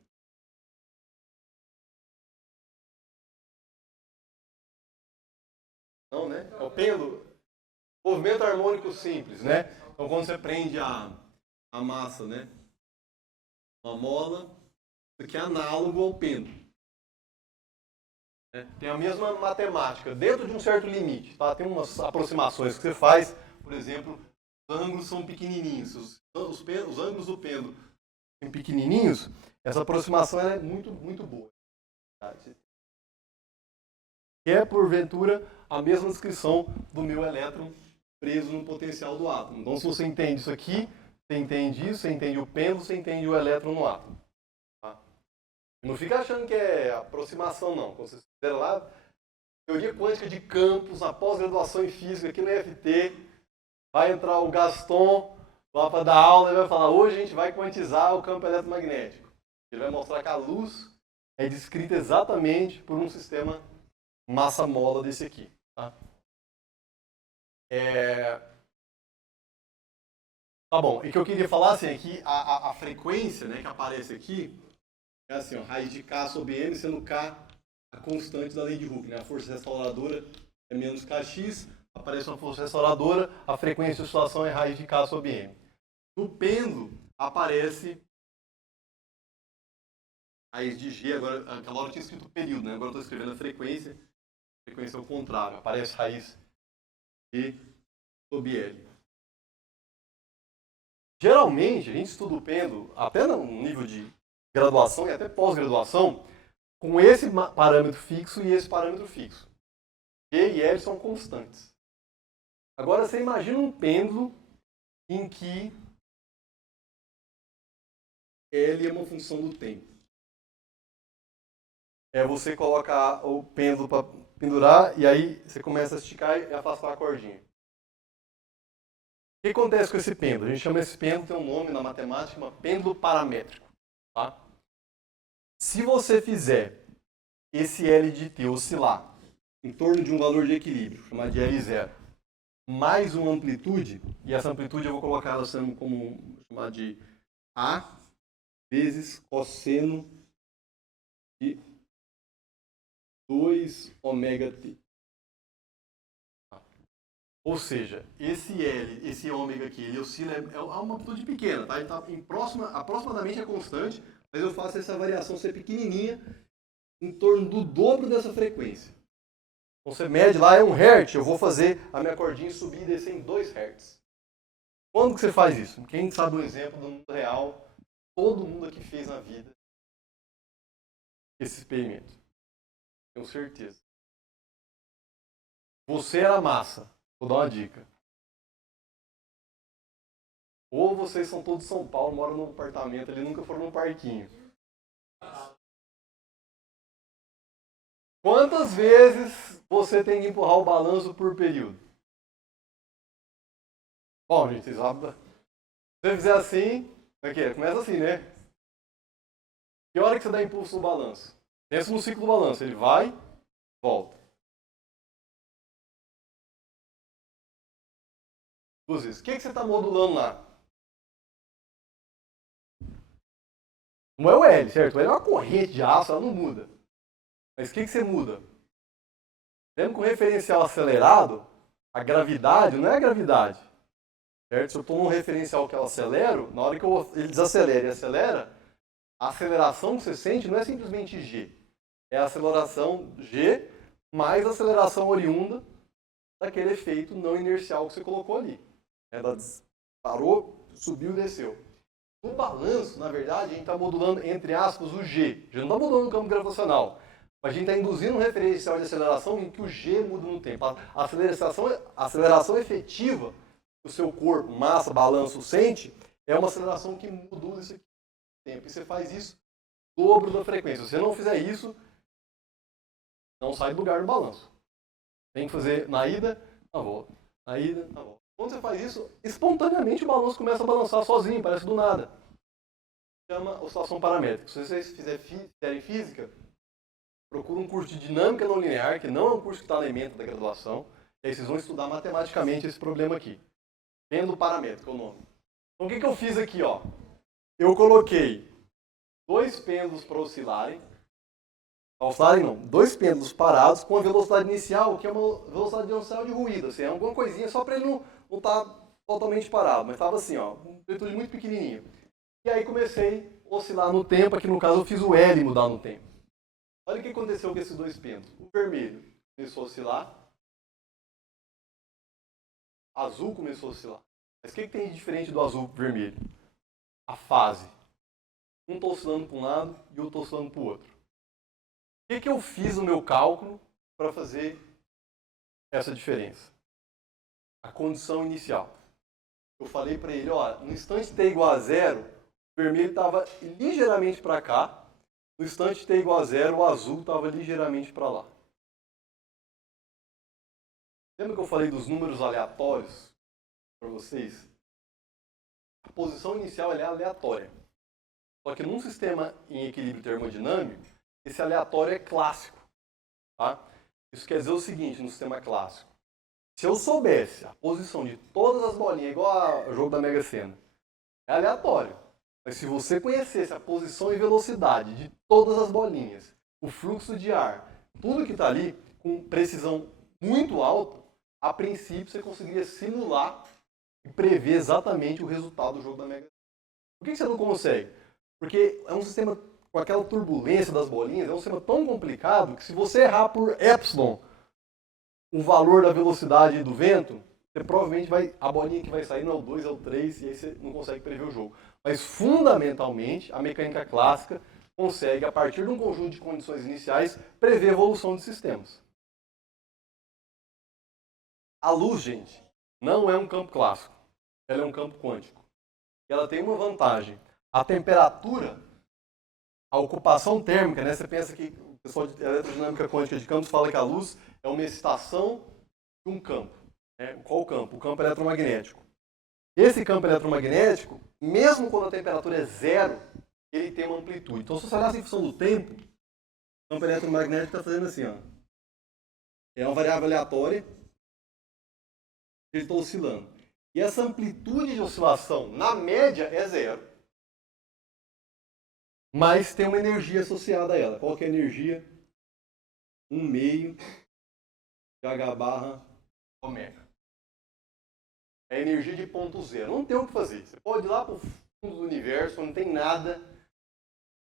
Não, né? É o pêndulo. Movimento harmônico simples, né? Então, quando você prende a massa, né? Uma mola, isso aqui é análogo ao pêndulo. Tem a mesma matemática, dentro de um certo limite. Tá? Tem umas aproximações que você faz, por exemplo, os ângulos são pequenininhos. Os ângulos do pêndulo são pequenininhos, essa aproximação é muito, muito boa. Tá? Que é, porventura, a mesma descrição do meu elétron preso no potencial do átomo. Então, se você entende isso aqui, você entende isso, você entende o pêndulo, você entende o elétron no átomo. Tá? Não fica achando que é aproximação, não. Quando vocês fizeram lá, teoria quântica de campos, na pós-graduação em física aqui no IFT. Vai entrar o Gaston lá para dar aula e vai falar: hoje a gente vai quantizar o campo eletromagnético. Ele vai mostrar que a luz é descrita exatamente por um sistema massa-mola desse aqui. Tá? Tá bom, e o que eu queria falar assim, é que a frequência, né, que aparece aqui é assim, ó, raiz de K sobre M, sendo K a constante da lei de Hooke. Né? A força restauradora é menos Kx, aparece uma força restauradora, a frequência de oscilação é raiz de K sobre M. No pêndulo aparece raiz de G, agora, aquela hora eu tinha escrito período, né? Agora eu estou escrevendo a frequência é o contrário, aparece raiz de sobre L. Geralmente, a gente estuda o pêndulo, até no nível de graduação e até pós-graduação, com esse parâmetro fixo e esse parâmetro fixo. G e L são constantes. Agora, você imagina um pêndulo em que L é uma função do tempo. Você coloca o pêndulo para pendurar e aí você começa a esticar e afastar a cordinha. O que acontece com esse pêndulo? A gente chama esse pêndulo, tem um nome na matemática, chama pêndulo paramétrico. Tá? Se você fizer esse L de T oscilar em torno de um valor de equilíbrio, chamado de L0, mais uma amplitude, e essa amplitude eu vou colocar ela sendo como chamada de A vezes cosseno de 2 ômega t. Ou seja, esse L, esse ômega aqui, ele oscila, é uma amplitude pequena, tá? Ele está aproximadamente é constante, mas eu faço essa variação ser pequenininha, em torno do dobro dessa frequência. Então você mede lá, é 1 Hz, eu vou fazer a minha cordinha subir e descer em 2 Hz. Quando que você faz isso? Quem sabe um exemplo do mundo real, todo mundo aqui fez na vida esse experimento. Tenho certeza. Você era massa. Vou dar uma dica. Ou vocês são todos de São Paulo, moram num apartamento ali, nunca foram num parquinho. Quantas vezes você tem que empurrar o balanço por período? Bom, gente, vocês sabem. Se você fizer assim, começa assim, né? Que hora que você dá impulso no balanço? Pensa no ciclo do balanço. Ele vai, volta. 2 vezes. O que você está modulando lá? Não é o L, certo? O L é uma corrente de aço, ela não muda. Mas o que você muda? Lembra que o referencial acelerado, a gravidade, não é a gravidade. Certo? Se eu estou num referencial que eu acelero, na hora que ele desacelera e acelera, a aceleração que você sente não é simplesmente G. É a aceleração G mais a aceleração oriunda daquele efeito não inercial que você colocou ali. Ela parou, subiu e desceu. No balanço, na verdade, a gente está modulando, entre aspas, o G. Já não está modulando o campo gravitacional. Mas a gente está induzindo um referencial de aceleração em que o G muda no tempo. A aceleração efetiva que o seu corpo, massa, balanço, sente, é uma aceleração que modula esse tempo. E você faz isso dobro da frequência. Se você não fizer isso, não sai do lugar do balanço. Tem que fazer na ida, na volta. Na ida, na volta. Quando você faz isso, espontaneamente o balanço começa a balançar sozinho, parece do nada. Chama oscilação paramétrica. Se vocês fizerem física, procura um curso de dinâmica não linear, que não é um curso que está na ementa da graduação, e aí vocês vão estudar matematicamente esse problema aqui. Pêndulo paramétrico é o nome. Então o que eu fiz aqui? Ó? Eu coloquei 2 pêndulos para oscilarem. Dois pêndulos parados com a velocidade inicial, que é uma velocidade inicial de ruído. Assim, é alguma coisinha só para ele não estar totalmente parado. Mas estava assim, ó, uma amplitude muito pequenininha. E aí comecei a oscilar no tempo. Aqui no caso eu fiz o L mudar no tempo. Olha o que aconteceu com esses 2 pêndulos. O vermelho começou a oscilar. O azul começou a oscilar. Mas o que tem de diferente do azul para o vermelho? A fase. Um está oscilando para um lado e o outro está oscilando para o outro. O que eu fiz no meu cálculo para fazer essa diferença? A condição inicial. Eu falei para ele, ó, no instante t igual a 0, o vermelho estava ligeiramente para cá. No instante t igual a 0, o azul estava ligeiramente para lá. Lembra que eu falei dos números aleatórios para vocês? A posição inicial ela é aleatória. Só que num sistema em equilíbrio termodinâmico, esse aleatório é clássico. Tá? Isso quer dizer o seguinte no sistema clássico. Se eu soubesse a posição de todas as bolinhas, igual ao jogo da Mega Sena, é aleatório. Mas se você conhecesse a posição e velocidade de todas as bolinhas, o fluxo de ar, tudo que está ali, com precisão muito alta, a princípio você conseguiria simular e prever exatamente o resultado do jogo da Mega Sena. Por que você não consegue? Porque é um sistema com aquela turbulência das bolinhas, é um sistema tão complicado que se você errar por epsilon o valor da velocidade do vento, você provavelmente a bolinha que vai sair não é o 2, é o 3, e aí você não consegue prever o jogo. Mas fundamentalmente, a mecânica clássica consegue, a partir de um conjunto de condições iniciais, prever a evolução de sistemas. A luz, gente, não é um campo clássico, ela é um campo quântico. E ela tem uma vantagem. A temperatura, a ocupação térmica, né? Você pensa que o pessoal de eletrodinâmica quântica de campos fala que a luz é uma excitação de um campo. Né? Qual o campo? O campo eletromagnético. Esse campo eletromagnético, mesmo quando a temperatura é zero, ele tem uma amplitude. Então, se você olhar em função do tempo, o campo eletromagnético está fazendo assim, ó. É uma variável aleatória, ele está oscilando. E essa amplitude de oscilação, na média, é zero. Mas tem uma energia associada a ela. Qual que é a energia? 1/2 de H barra ômega. É a energia de ponto zero. Não tem o que fazer. Você pode ir lá para o fundo do universo, não tem nada.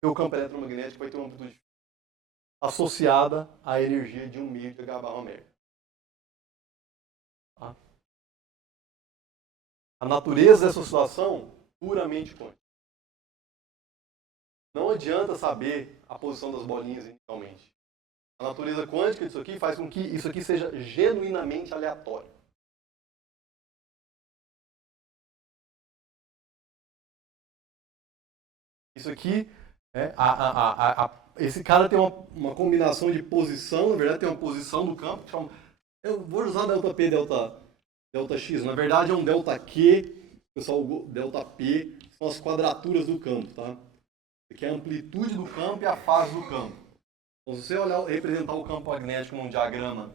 O campo eletromagnético vai ter uma amplitude associada à energia de 1/2 de H barra ômega. Tá? A natureza dessa oscilação, puramente quântica. Não adianta saber a posição das bolinhas inicialmente. A natureza quântica disso aqui faz com que isso aqui seja genuinamente aleatório. Isso aqui, esse cara tem uma combinação de posição, na verdade tem uma posição do campo, eu vou usar delta P, delta X, na verdade é um delta Q, pessoal, delta P, são as quadraturas do campo, tá? Que é a amplitude do campo e a fase do campo. Então, se você olhar, representar o campo magnético num diagrama,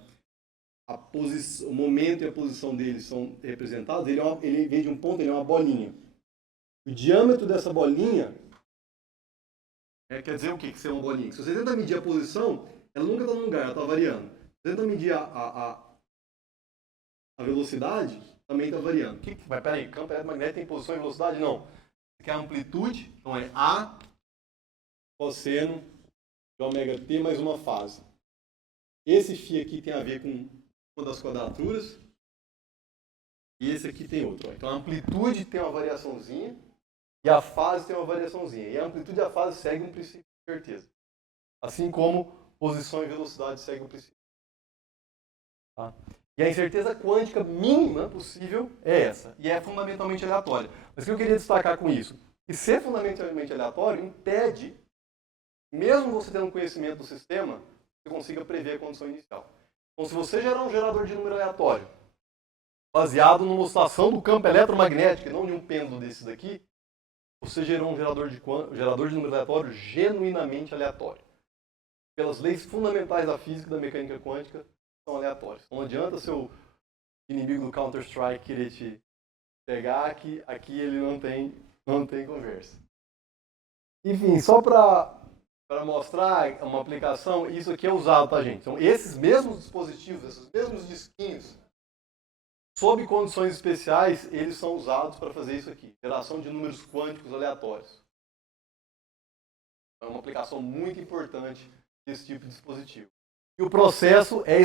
o momento e a posição dele são representados, ele em vez de um ponto, ele é uma bolinha. O diâmetro dessa bolinha quer dizer o quê? Que ser uma bolinha? Se você tenta medir a posição, ela nunca está no lugar, ela está variando. Se você tenta medir a velocidade, também está variando. Mas peraí, campo eletromagnético tem posição e velocidade? Não. Isso aqui é a amplitude, então é A cosseno de ômega t mais uma fase. Esse φ aqui tem a ver com uma das quadraturas e esse aqui tem outro. Então a amplitude tem uma variaçãozinha e a fase tem uma variaçãozinha. E a amplitude e a fase seguem um princípio de certeza. Assim como posição e velocidade seguem um princípio. Tá? E a incerteza quântica mínima possível é essa. E é fundamentalmente aleatória. Mas o que eu queria destacar com isso? Que ser fundamentalmente aleatório impede, mesmo você tendo conhecimento do sistema, que você consiga prever a condição inicial. Então, se você gerar um gerador de número aleatório, baseado numa oscilação do campo eletromagnético, e não de um pêndulo desses daqui, você gerou um gerador de número aleatório genuinamente aleatório. Pelas leis fundamentais da física e da mecânica quântica, são aleatórios. Não adianta seu inimigo do Counter-Strike querer te pegar, que aqui ele não tem conversa. Enfim, só para mostrar uma aplicação, isso aqui é usado, tá, gente? Então, esses mesmos dispositivos, esses mesmos disquinhos, sob condições especiais, eles são usados para fazer isso aqui. Geração de números quânticos aleatórios. É uma aplicação muito importante desse tipo de dispositivo. E o processo é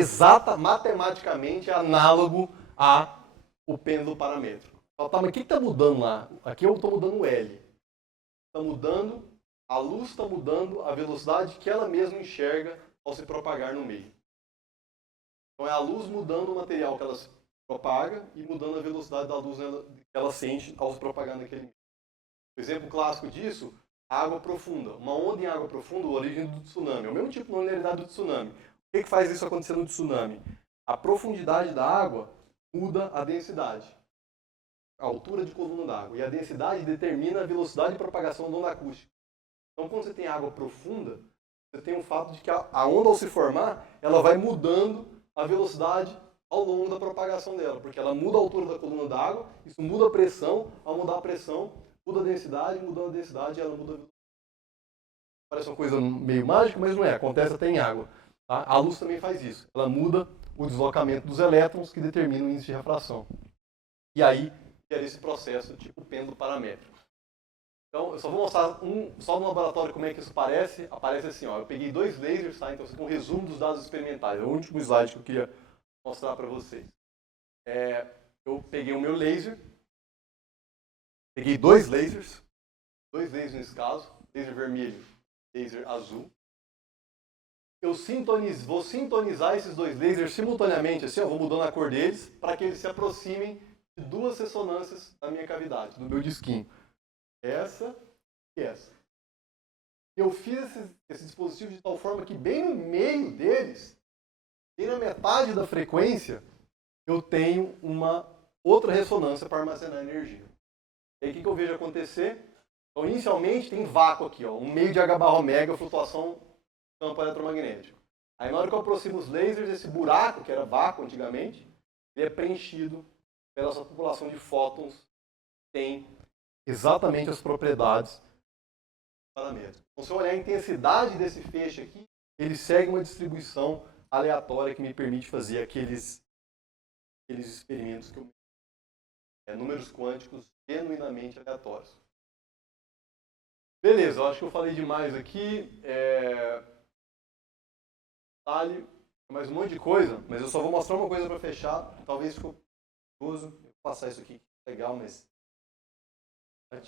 matematicamente análogo ao pêndulo paramétrico. Tá, mas o que está mudando lá? Aqui eu estou mudando o L. Está mudando, a luz está mudando a velocidade que ela mesma enxerga ao se propagar no meio. Então é a luz mudando o material que ela se propaga e mudando a velocidade da luz que ela sente ao se propagar naquele meio. O exemplo clássico disso, a água profunda. Uma onda em água profunda, a origem do tsunami. É o mesmo tipo de linearidade do tsunami. O que faz isso acontecer no tsunami? a profundidade da água muda a densidade, a altura de coluna d'água. E a densidade determina a velocidade de propagação da onda acústica. Então, quando você tem água profunda, você tem o fato de que a onda, ao se formar, ela vai mudando a velocidade ao longo da propagação dela, porque ela muda a altura da coluna d'água, isso muda a pressão, ao mudar a pressão, muda a densidade, mudando a densidade, ela muda a velocidade. Parece uma coisa meio mágica, mas não é, acontece até em água. Tá? A luz também faz isso, ela muda o deslocamento dos elétrons que determina o índice de refração. E aí, gera esse processo tipo pêndulo paramétrico. Então, eu só vou mostrar só no laboratório como é que isso parece. Aparece assim, ó, eu peguei 2 lasers, tá? Então, isso é um resumo dos dados experimentais. É o último slide que eu queria mostrar para vocês. Eu peguei o meu laser, peguei 2 lasers nesse caso, laser vermelho, laser azul. Eu vou sintonizar esses 2 lasers simultaneamente, assim, ó, vou mudando a cor deles, para que eles se aproximem de 2 ressonâncias da minha cavidade, do meu disquinho. Essa e essa. Eu fiz esse dispositivo de tal forma que bem no meio deles, bem na metade da frequência, eu tenho uma outra ressonância para armazenar energia. E aí o que eu vejo acontecer? Então, inicialmente tem vácuo aqui, ó, um meio de H/ω, flutuação do campo eletromagnético. Aí na hora que eu aproximo os lasers, esse buraco, que era vácuo antigamente, ele é preenchido pela essa população de fótons que tem exatamente as propriedades do parâmetro. Então, se eu olhar a intensidade desse feixe aqui, ele segue uma distribuição aleatória que me permite fazer aqueles experimentos que eu números quânticos genuinamente aleatórios. Beleza, eu acho que eu falei demais aqui. Detalhe, mais um monte de coisa, mas eu só vou mostrar uma coisa para fechar. Talvez ficou curioso. Eu vou passar isso aqui, legal, mas tanto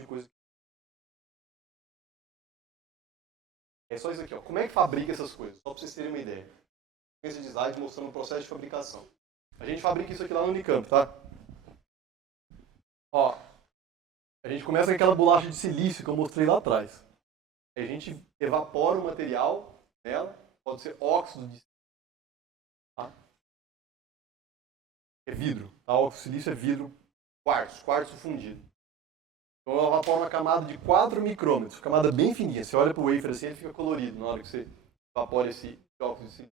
de coisa. É só isso aqui, ó. Como é que fabrica essas coisas? Só para vocês terem uma ideia. Esse slide mostrando o processo de fabricação. A gente fabrica isso aqui lá no Unicamp, tá? Ó, a gente começa com aquela bolacha de silício que eu mostrei lá atrás. A gente evapora o material nela, pode ser óxido de silício, tá? É vidro, tá? Óxido de silício é vidro, quartzo fundido. Então eu evaporo uma camada de 4 micrômetros, camada bem fininha. Você olha para o wafer assim, ele fica colorido na hora que você evapora esse óxido de silício.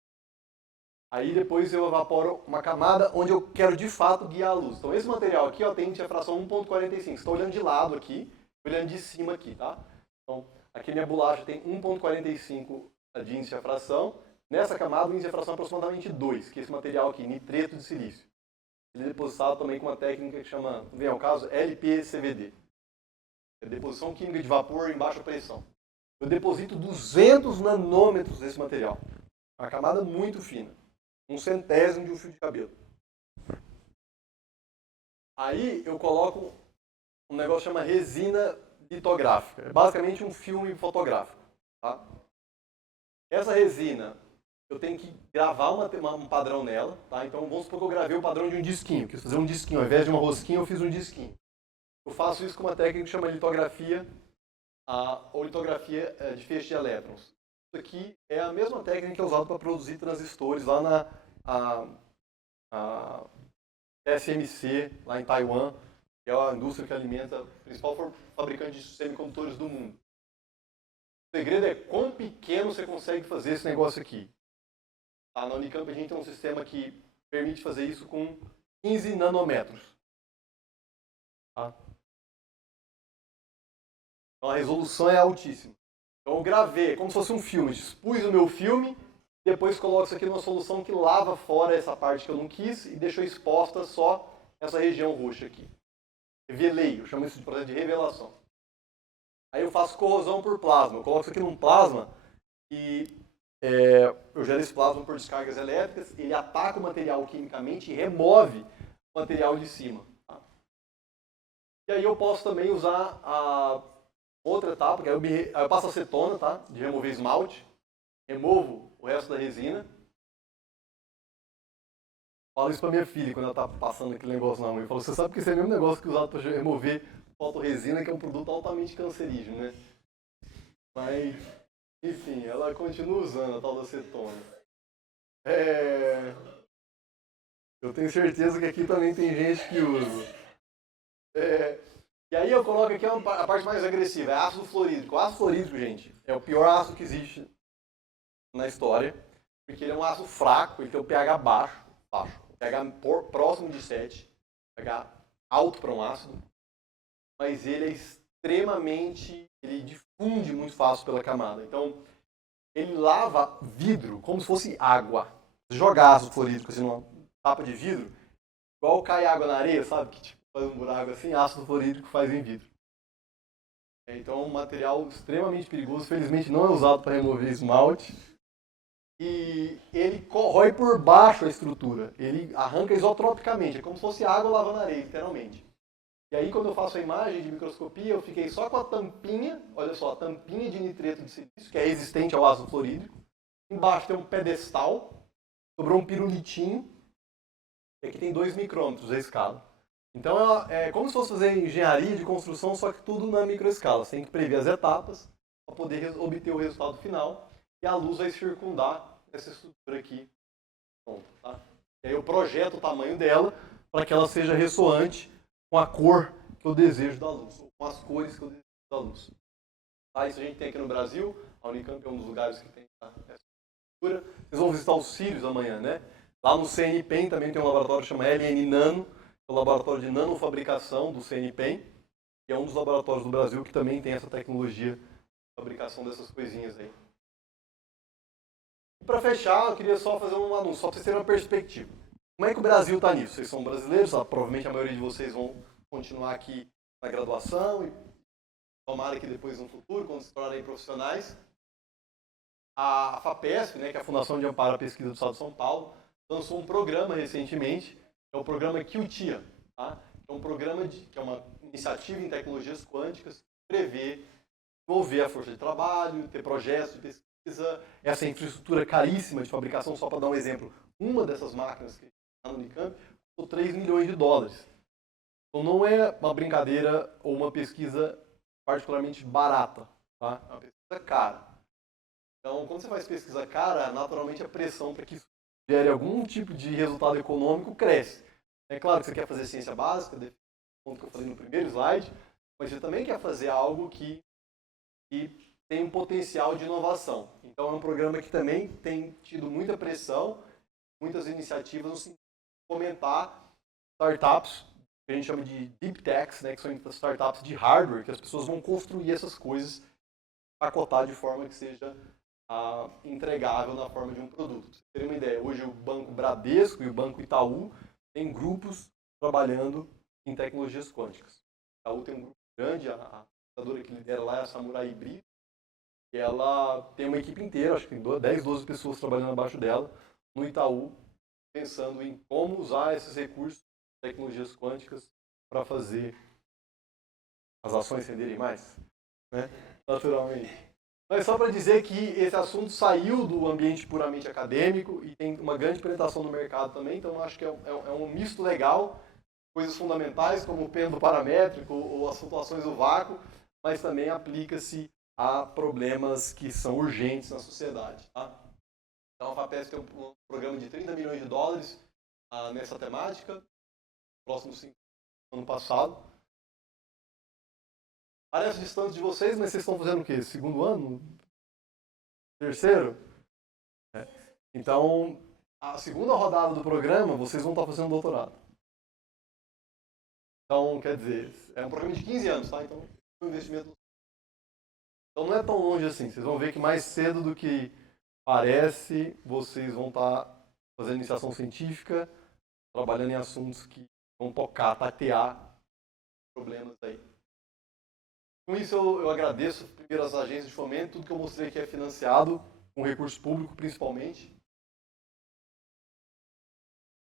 Aí depois eu evaporo uma camada onde eu quero de fato guiar a luz. Então esse material aqui ó, tem difração 1.45. Estou olhando de lado aqui, olhando de cima aqui, tá? Então aqui minha bolacha tem 1.45 de índice de refração. Nessa camada o índice de refração é aproximadamente 2, que é esse material aqui, nitreto de silício. Ele é depositado também com uma técnica que chama, vem ao caso, LPCVD. É deposição química de vapor em baixa pressão. Eu deposito 200 nanômetros desse material. Uma camada muito fina. 1/100º de um fio de cabelo. Aí eu coloco um negócio que chama resina litográfica. É basicamente um filme fotográfico. Tá? Essa resina, eu tenho que gravar um padrão nela. Tá? Então vamos supor que eu gravei o padrão de um disquinho. Quis fazer um disquinho. Ao invés de uma rosquinha, eu fiz um disquinho. Eu faço isso com uma técnica que chama litografia, ou litografia de feixe de elétrons. Isso aqui é a mesma técnica que é usada para produzir transistores lá na TSMC, lá em Taiwan, que é a indústria que alimenta o principal fabricante de semicondutores do mundo. O segredo é quão pequeno você consegue fazer esse negócio aqui. Tá? Na Unicamp a gente tem um sistema que permite fazer isso com 15 nanômetros. Tá? Então a resolução é altíssima. Então eu gravei, como se fosse um filme, expus o meu filme, depois coloco isso aqui numa solução que lava fora essa parte que eu não quis e deixou exposta só essa região roxa aqui. Revelei, eu chamo isso de processo de revelação. Aí eu faço corrosão por plasma. Eu coloco isso aqui num plasma e eu gero esse plasma por descargas elétricas, ele ataca o material quimicamente e remove o material de cima. Tá? E aí eu posso também usar a outra etapa, que aí eu passo acetona, tá? De remover esmalte, removo o resto da resina. Falo isso pra minha filha quando ela tá passando aquele negócio na mão. Eu falo, você sabe que esse é o mesmo negócio que é usado para remover fotorresina, que é um produto altamente cancerígeno, né? Mas, enfim, ela continua usando a tal da acetona. É, eu tenho certeza que aqui também tem gente que usa. É, e aí eu coloco aqui a parte mais agressiva, é ácido fluorídrico. O ácido fluorídrico, gente, é o pior ácido que existe na história, porque ele é um ácido fraco, ele tem o pH baixo, pH próximo de 7, pH alto para um ácido, mas ele é extremamente, ele difunde muito fácil pela camada. Então, ele lava vidro como se fosse água. Se jogar ácido fluorídrico assim numa tapa de vidro, igual cai água na areia, sabe? Que tipo, faz um buraco assim, ácido fluorídrico faz em vidro. Então, é um material extremamente perigoso. Felizmente, não é usado para remover esmalte. E ele corrói por baixo a estrutura. Ele arranca isotropicamente. É como se fosse água lavando areia, literalmente. E aí, quando eu faço a imagem de microscopia, eu fiquei só com a tampinha, olha só, a tampinha de nitreto de silício, que é resistente ao ácido fluorídrico. Embaixo tem um pedestal, sobrou um pirulitinho, e aqui tem 2 micrômetros a escala. Então é como se fosse fazer engenharia de construção, só que tudo na microescala. Você tem que prever as etapas para poder obter o resultado final, e a luz vai circundar essa estrutura aqui. Tá? E aí eu projeto o tamanho dela para que ela seja ressoante com a cor que eu desejo da luz, ou com as cores que eu desejo da luz. Tá? Isso a gente tem aqui no Brasil, a Unicamp é um dos lugares que tem essa estrutura. Vocês vão visitar os Sirius amanhã, né? Lá no CNPEM também tem um laboratório que chama LN Nano, que é o laboratório de nanofabricação do CNPEM, que é um dos laboratórios do Brasil que também tem essa tecnologia de fabricação dessas coisinhas aí. E para fechar, eu queria só fazer um anúncio, só para vocês terem uma perspectiva. Como é que o Brasil está nisso? Vocês são brasileiros, sabe? Provavelmente a maioria de vocês vão continuar aqui na graduação e tomara que depois no futuro, quando se tornarem profissionais. A FAPESP, né, que é a Fundação de Amparo à Pesquisa do Estado de São Paulo, lançou um programa recentemente, que é o programa QTIA, tá? É um programa que é uma iniciativa em tecnologias quânticas que prevê desenvolver a força de trabalho, ter projetos de pesquisa, essa infraestrutura caríssima de fabricação, só para dar um exemplo. Uma dessas máquinas que está no Unicamp custou 3 milhões de dólares. Então não é uma brincadeira ou uma pesquisa particularmente barata, tá? É uma pesquisa cara. Então, quando você faz pesquisa cara, naturalmente a pressão para que isso gere algum tipo de resultado econômico cresce. É claro que você quer fazer ciência básica, ponto que eu falei no primeiro slide, mas você também quer fazer algo que tem um potencial de inovação. Então, é um programa que também tem tido muita pressão, muitas iniciativas no sentido de fomentar startups, que a gente chama de deep techs, né, que são startups de hardware, que as pessoas vão construir essas coisas, pacotar de forma que seja entregável na forma de um produto. Pra vocês terem uma ideia, hoje o Banco Bradesco e o Banco Itaú têm grupos trabalhando em tecnologias quânticas. O Itaú tem um grupo grande, a fundadora que lidera lá é a Samurai Brito, e ela tem uma equipe inteira, acho que tem 10, 12 pessoas trabalhando abaixo dela, no Itaú, pensando em como usar esses recursos de tecnologias quânticas para fazer as ações renderem mais, né? Naturalmente. Mas só para dizer que esse assunto saiu do ambiente puramente acadêmico e tem uma grande penetração no mercado também, então acho que é um misto legal, coisas fundamentais como o pêndulo paramétrico ou as flutuações do vácuo, mas também aplica-se a problemas que são urgentes na sociedade. Tá? Então a FAPESP tem um programa de 30 milhões de dólares nessa temática, próximo 5 ano passado. Parece distante de vocês, mas vocês estão fazendo o quê? Segundo ano? Terceiro? É. Então, a segunda rodada do programa, vocês vão estar fazendo doutorado. Então, quer dizer, é um programa de 15 anos, tá? Então, um investimento. Então, não é tão longe assim. Vocês vão ver que mais cedo do que parece, vocês vão estar fazendo iniciação científica, trabalhando em assuntos que vão tocar, tatear problemas aí. Com isso, eu agradeço primeiro as agências de fomento, tudo que eu mostrei aqui é financiado, com recurso público principalmente.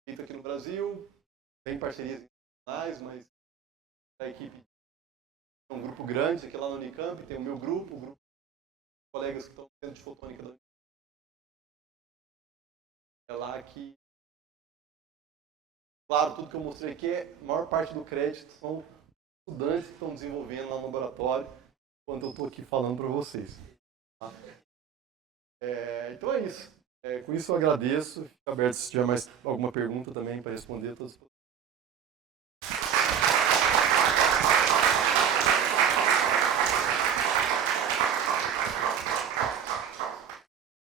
Feito aqui no Brasil, tem parcerias internacionais, mas a equipe é um grupo grande, aqui lá no Unicamp, tem o meu grupo, o grupo de colegas que estão no Centro de Fotônica da Unicamp. É lá que, claro, tudo que eu mostrei aqui, a maior parte do crédito são estudantes que estão desenvolvendo lá no laboratório, enquanto eu estou aqui falando para vocês. Tá? Então é isso. Com isso eu agradeço. Fico aberto se tiver mais alguma pergunta também para responder todas.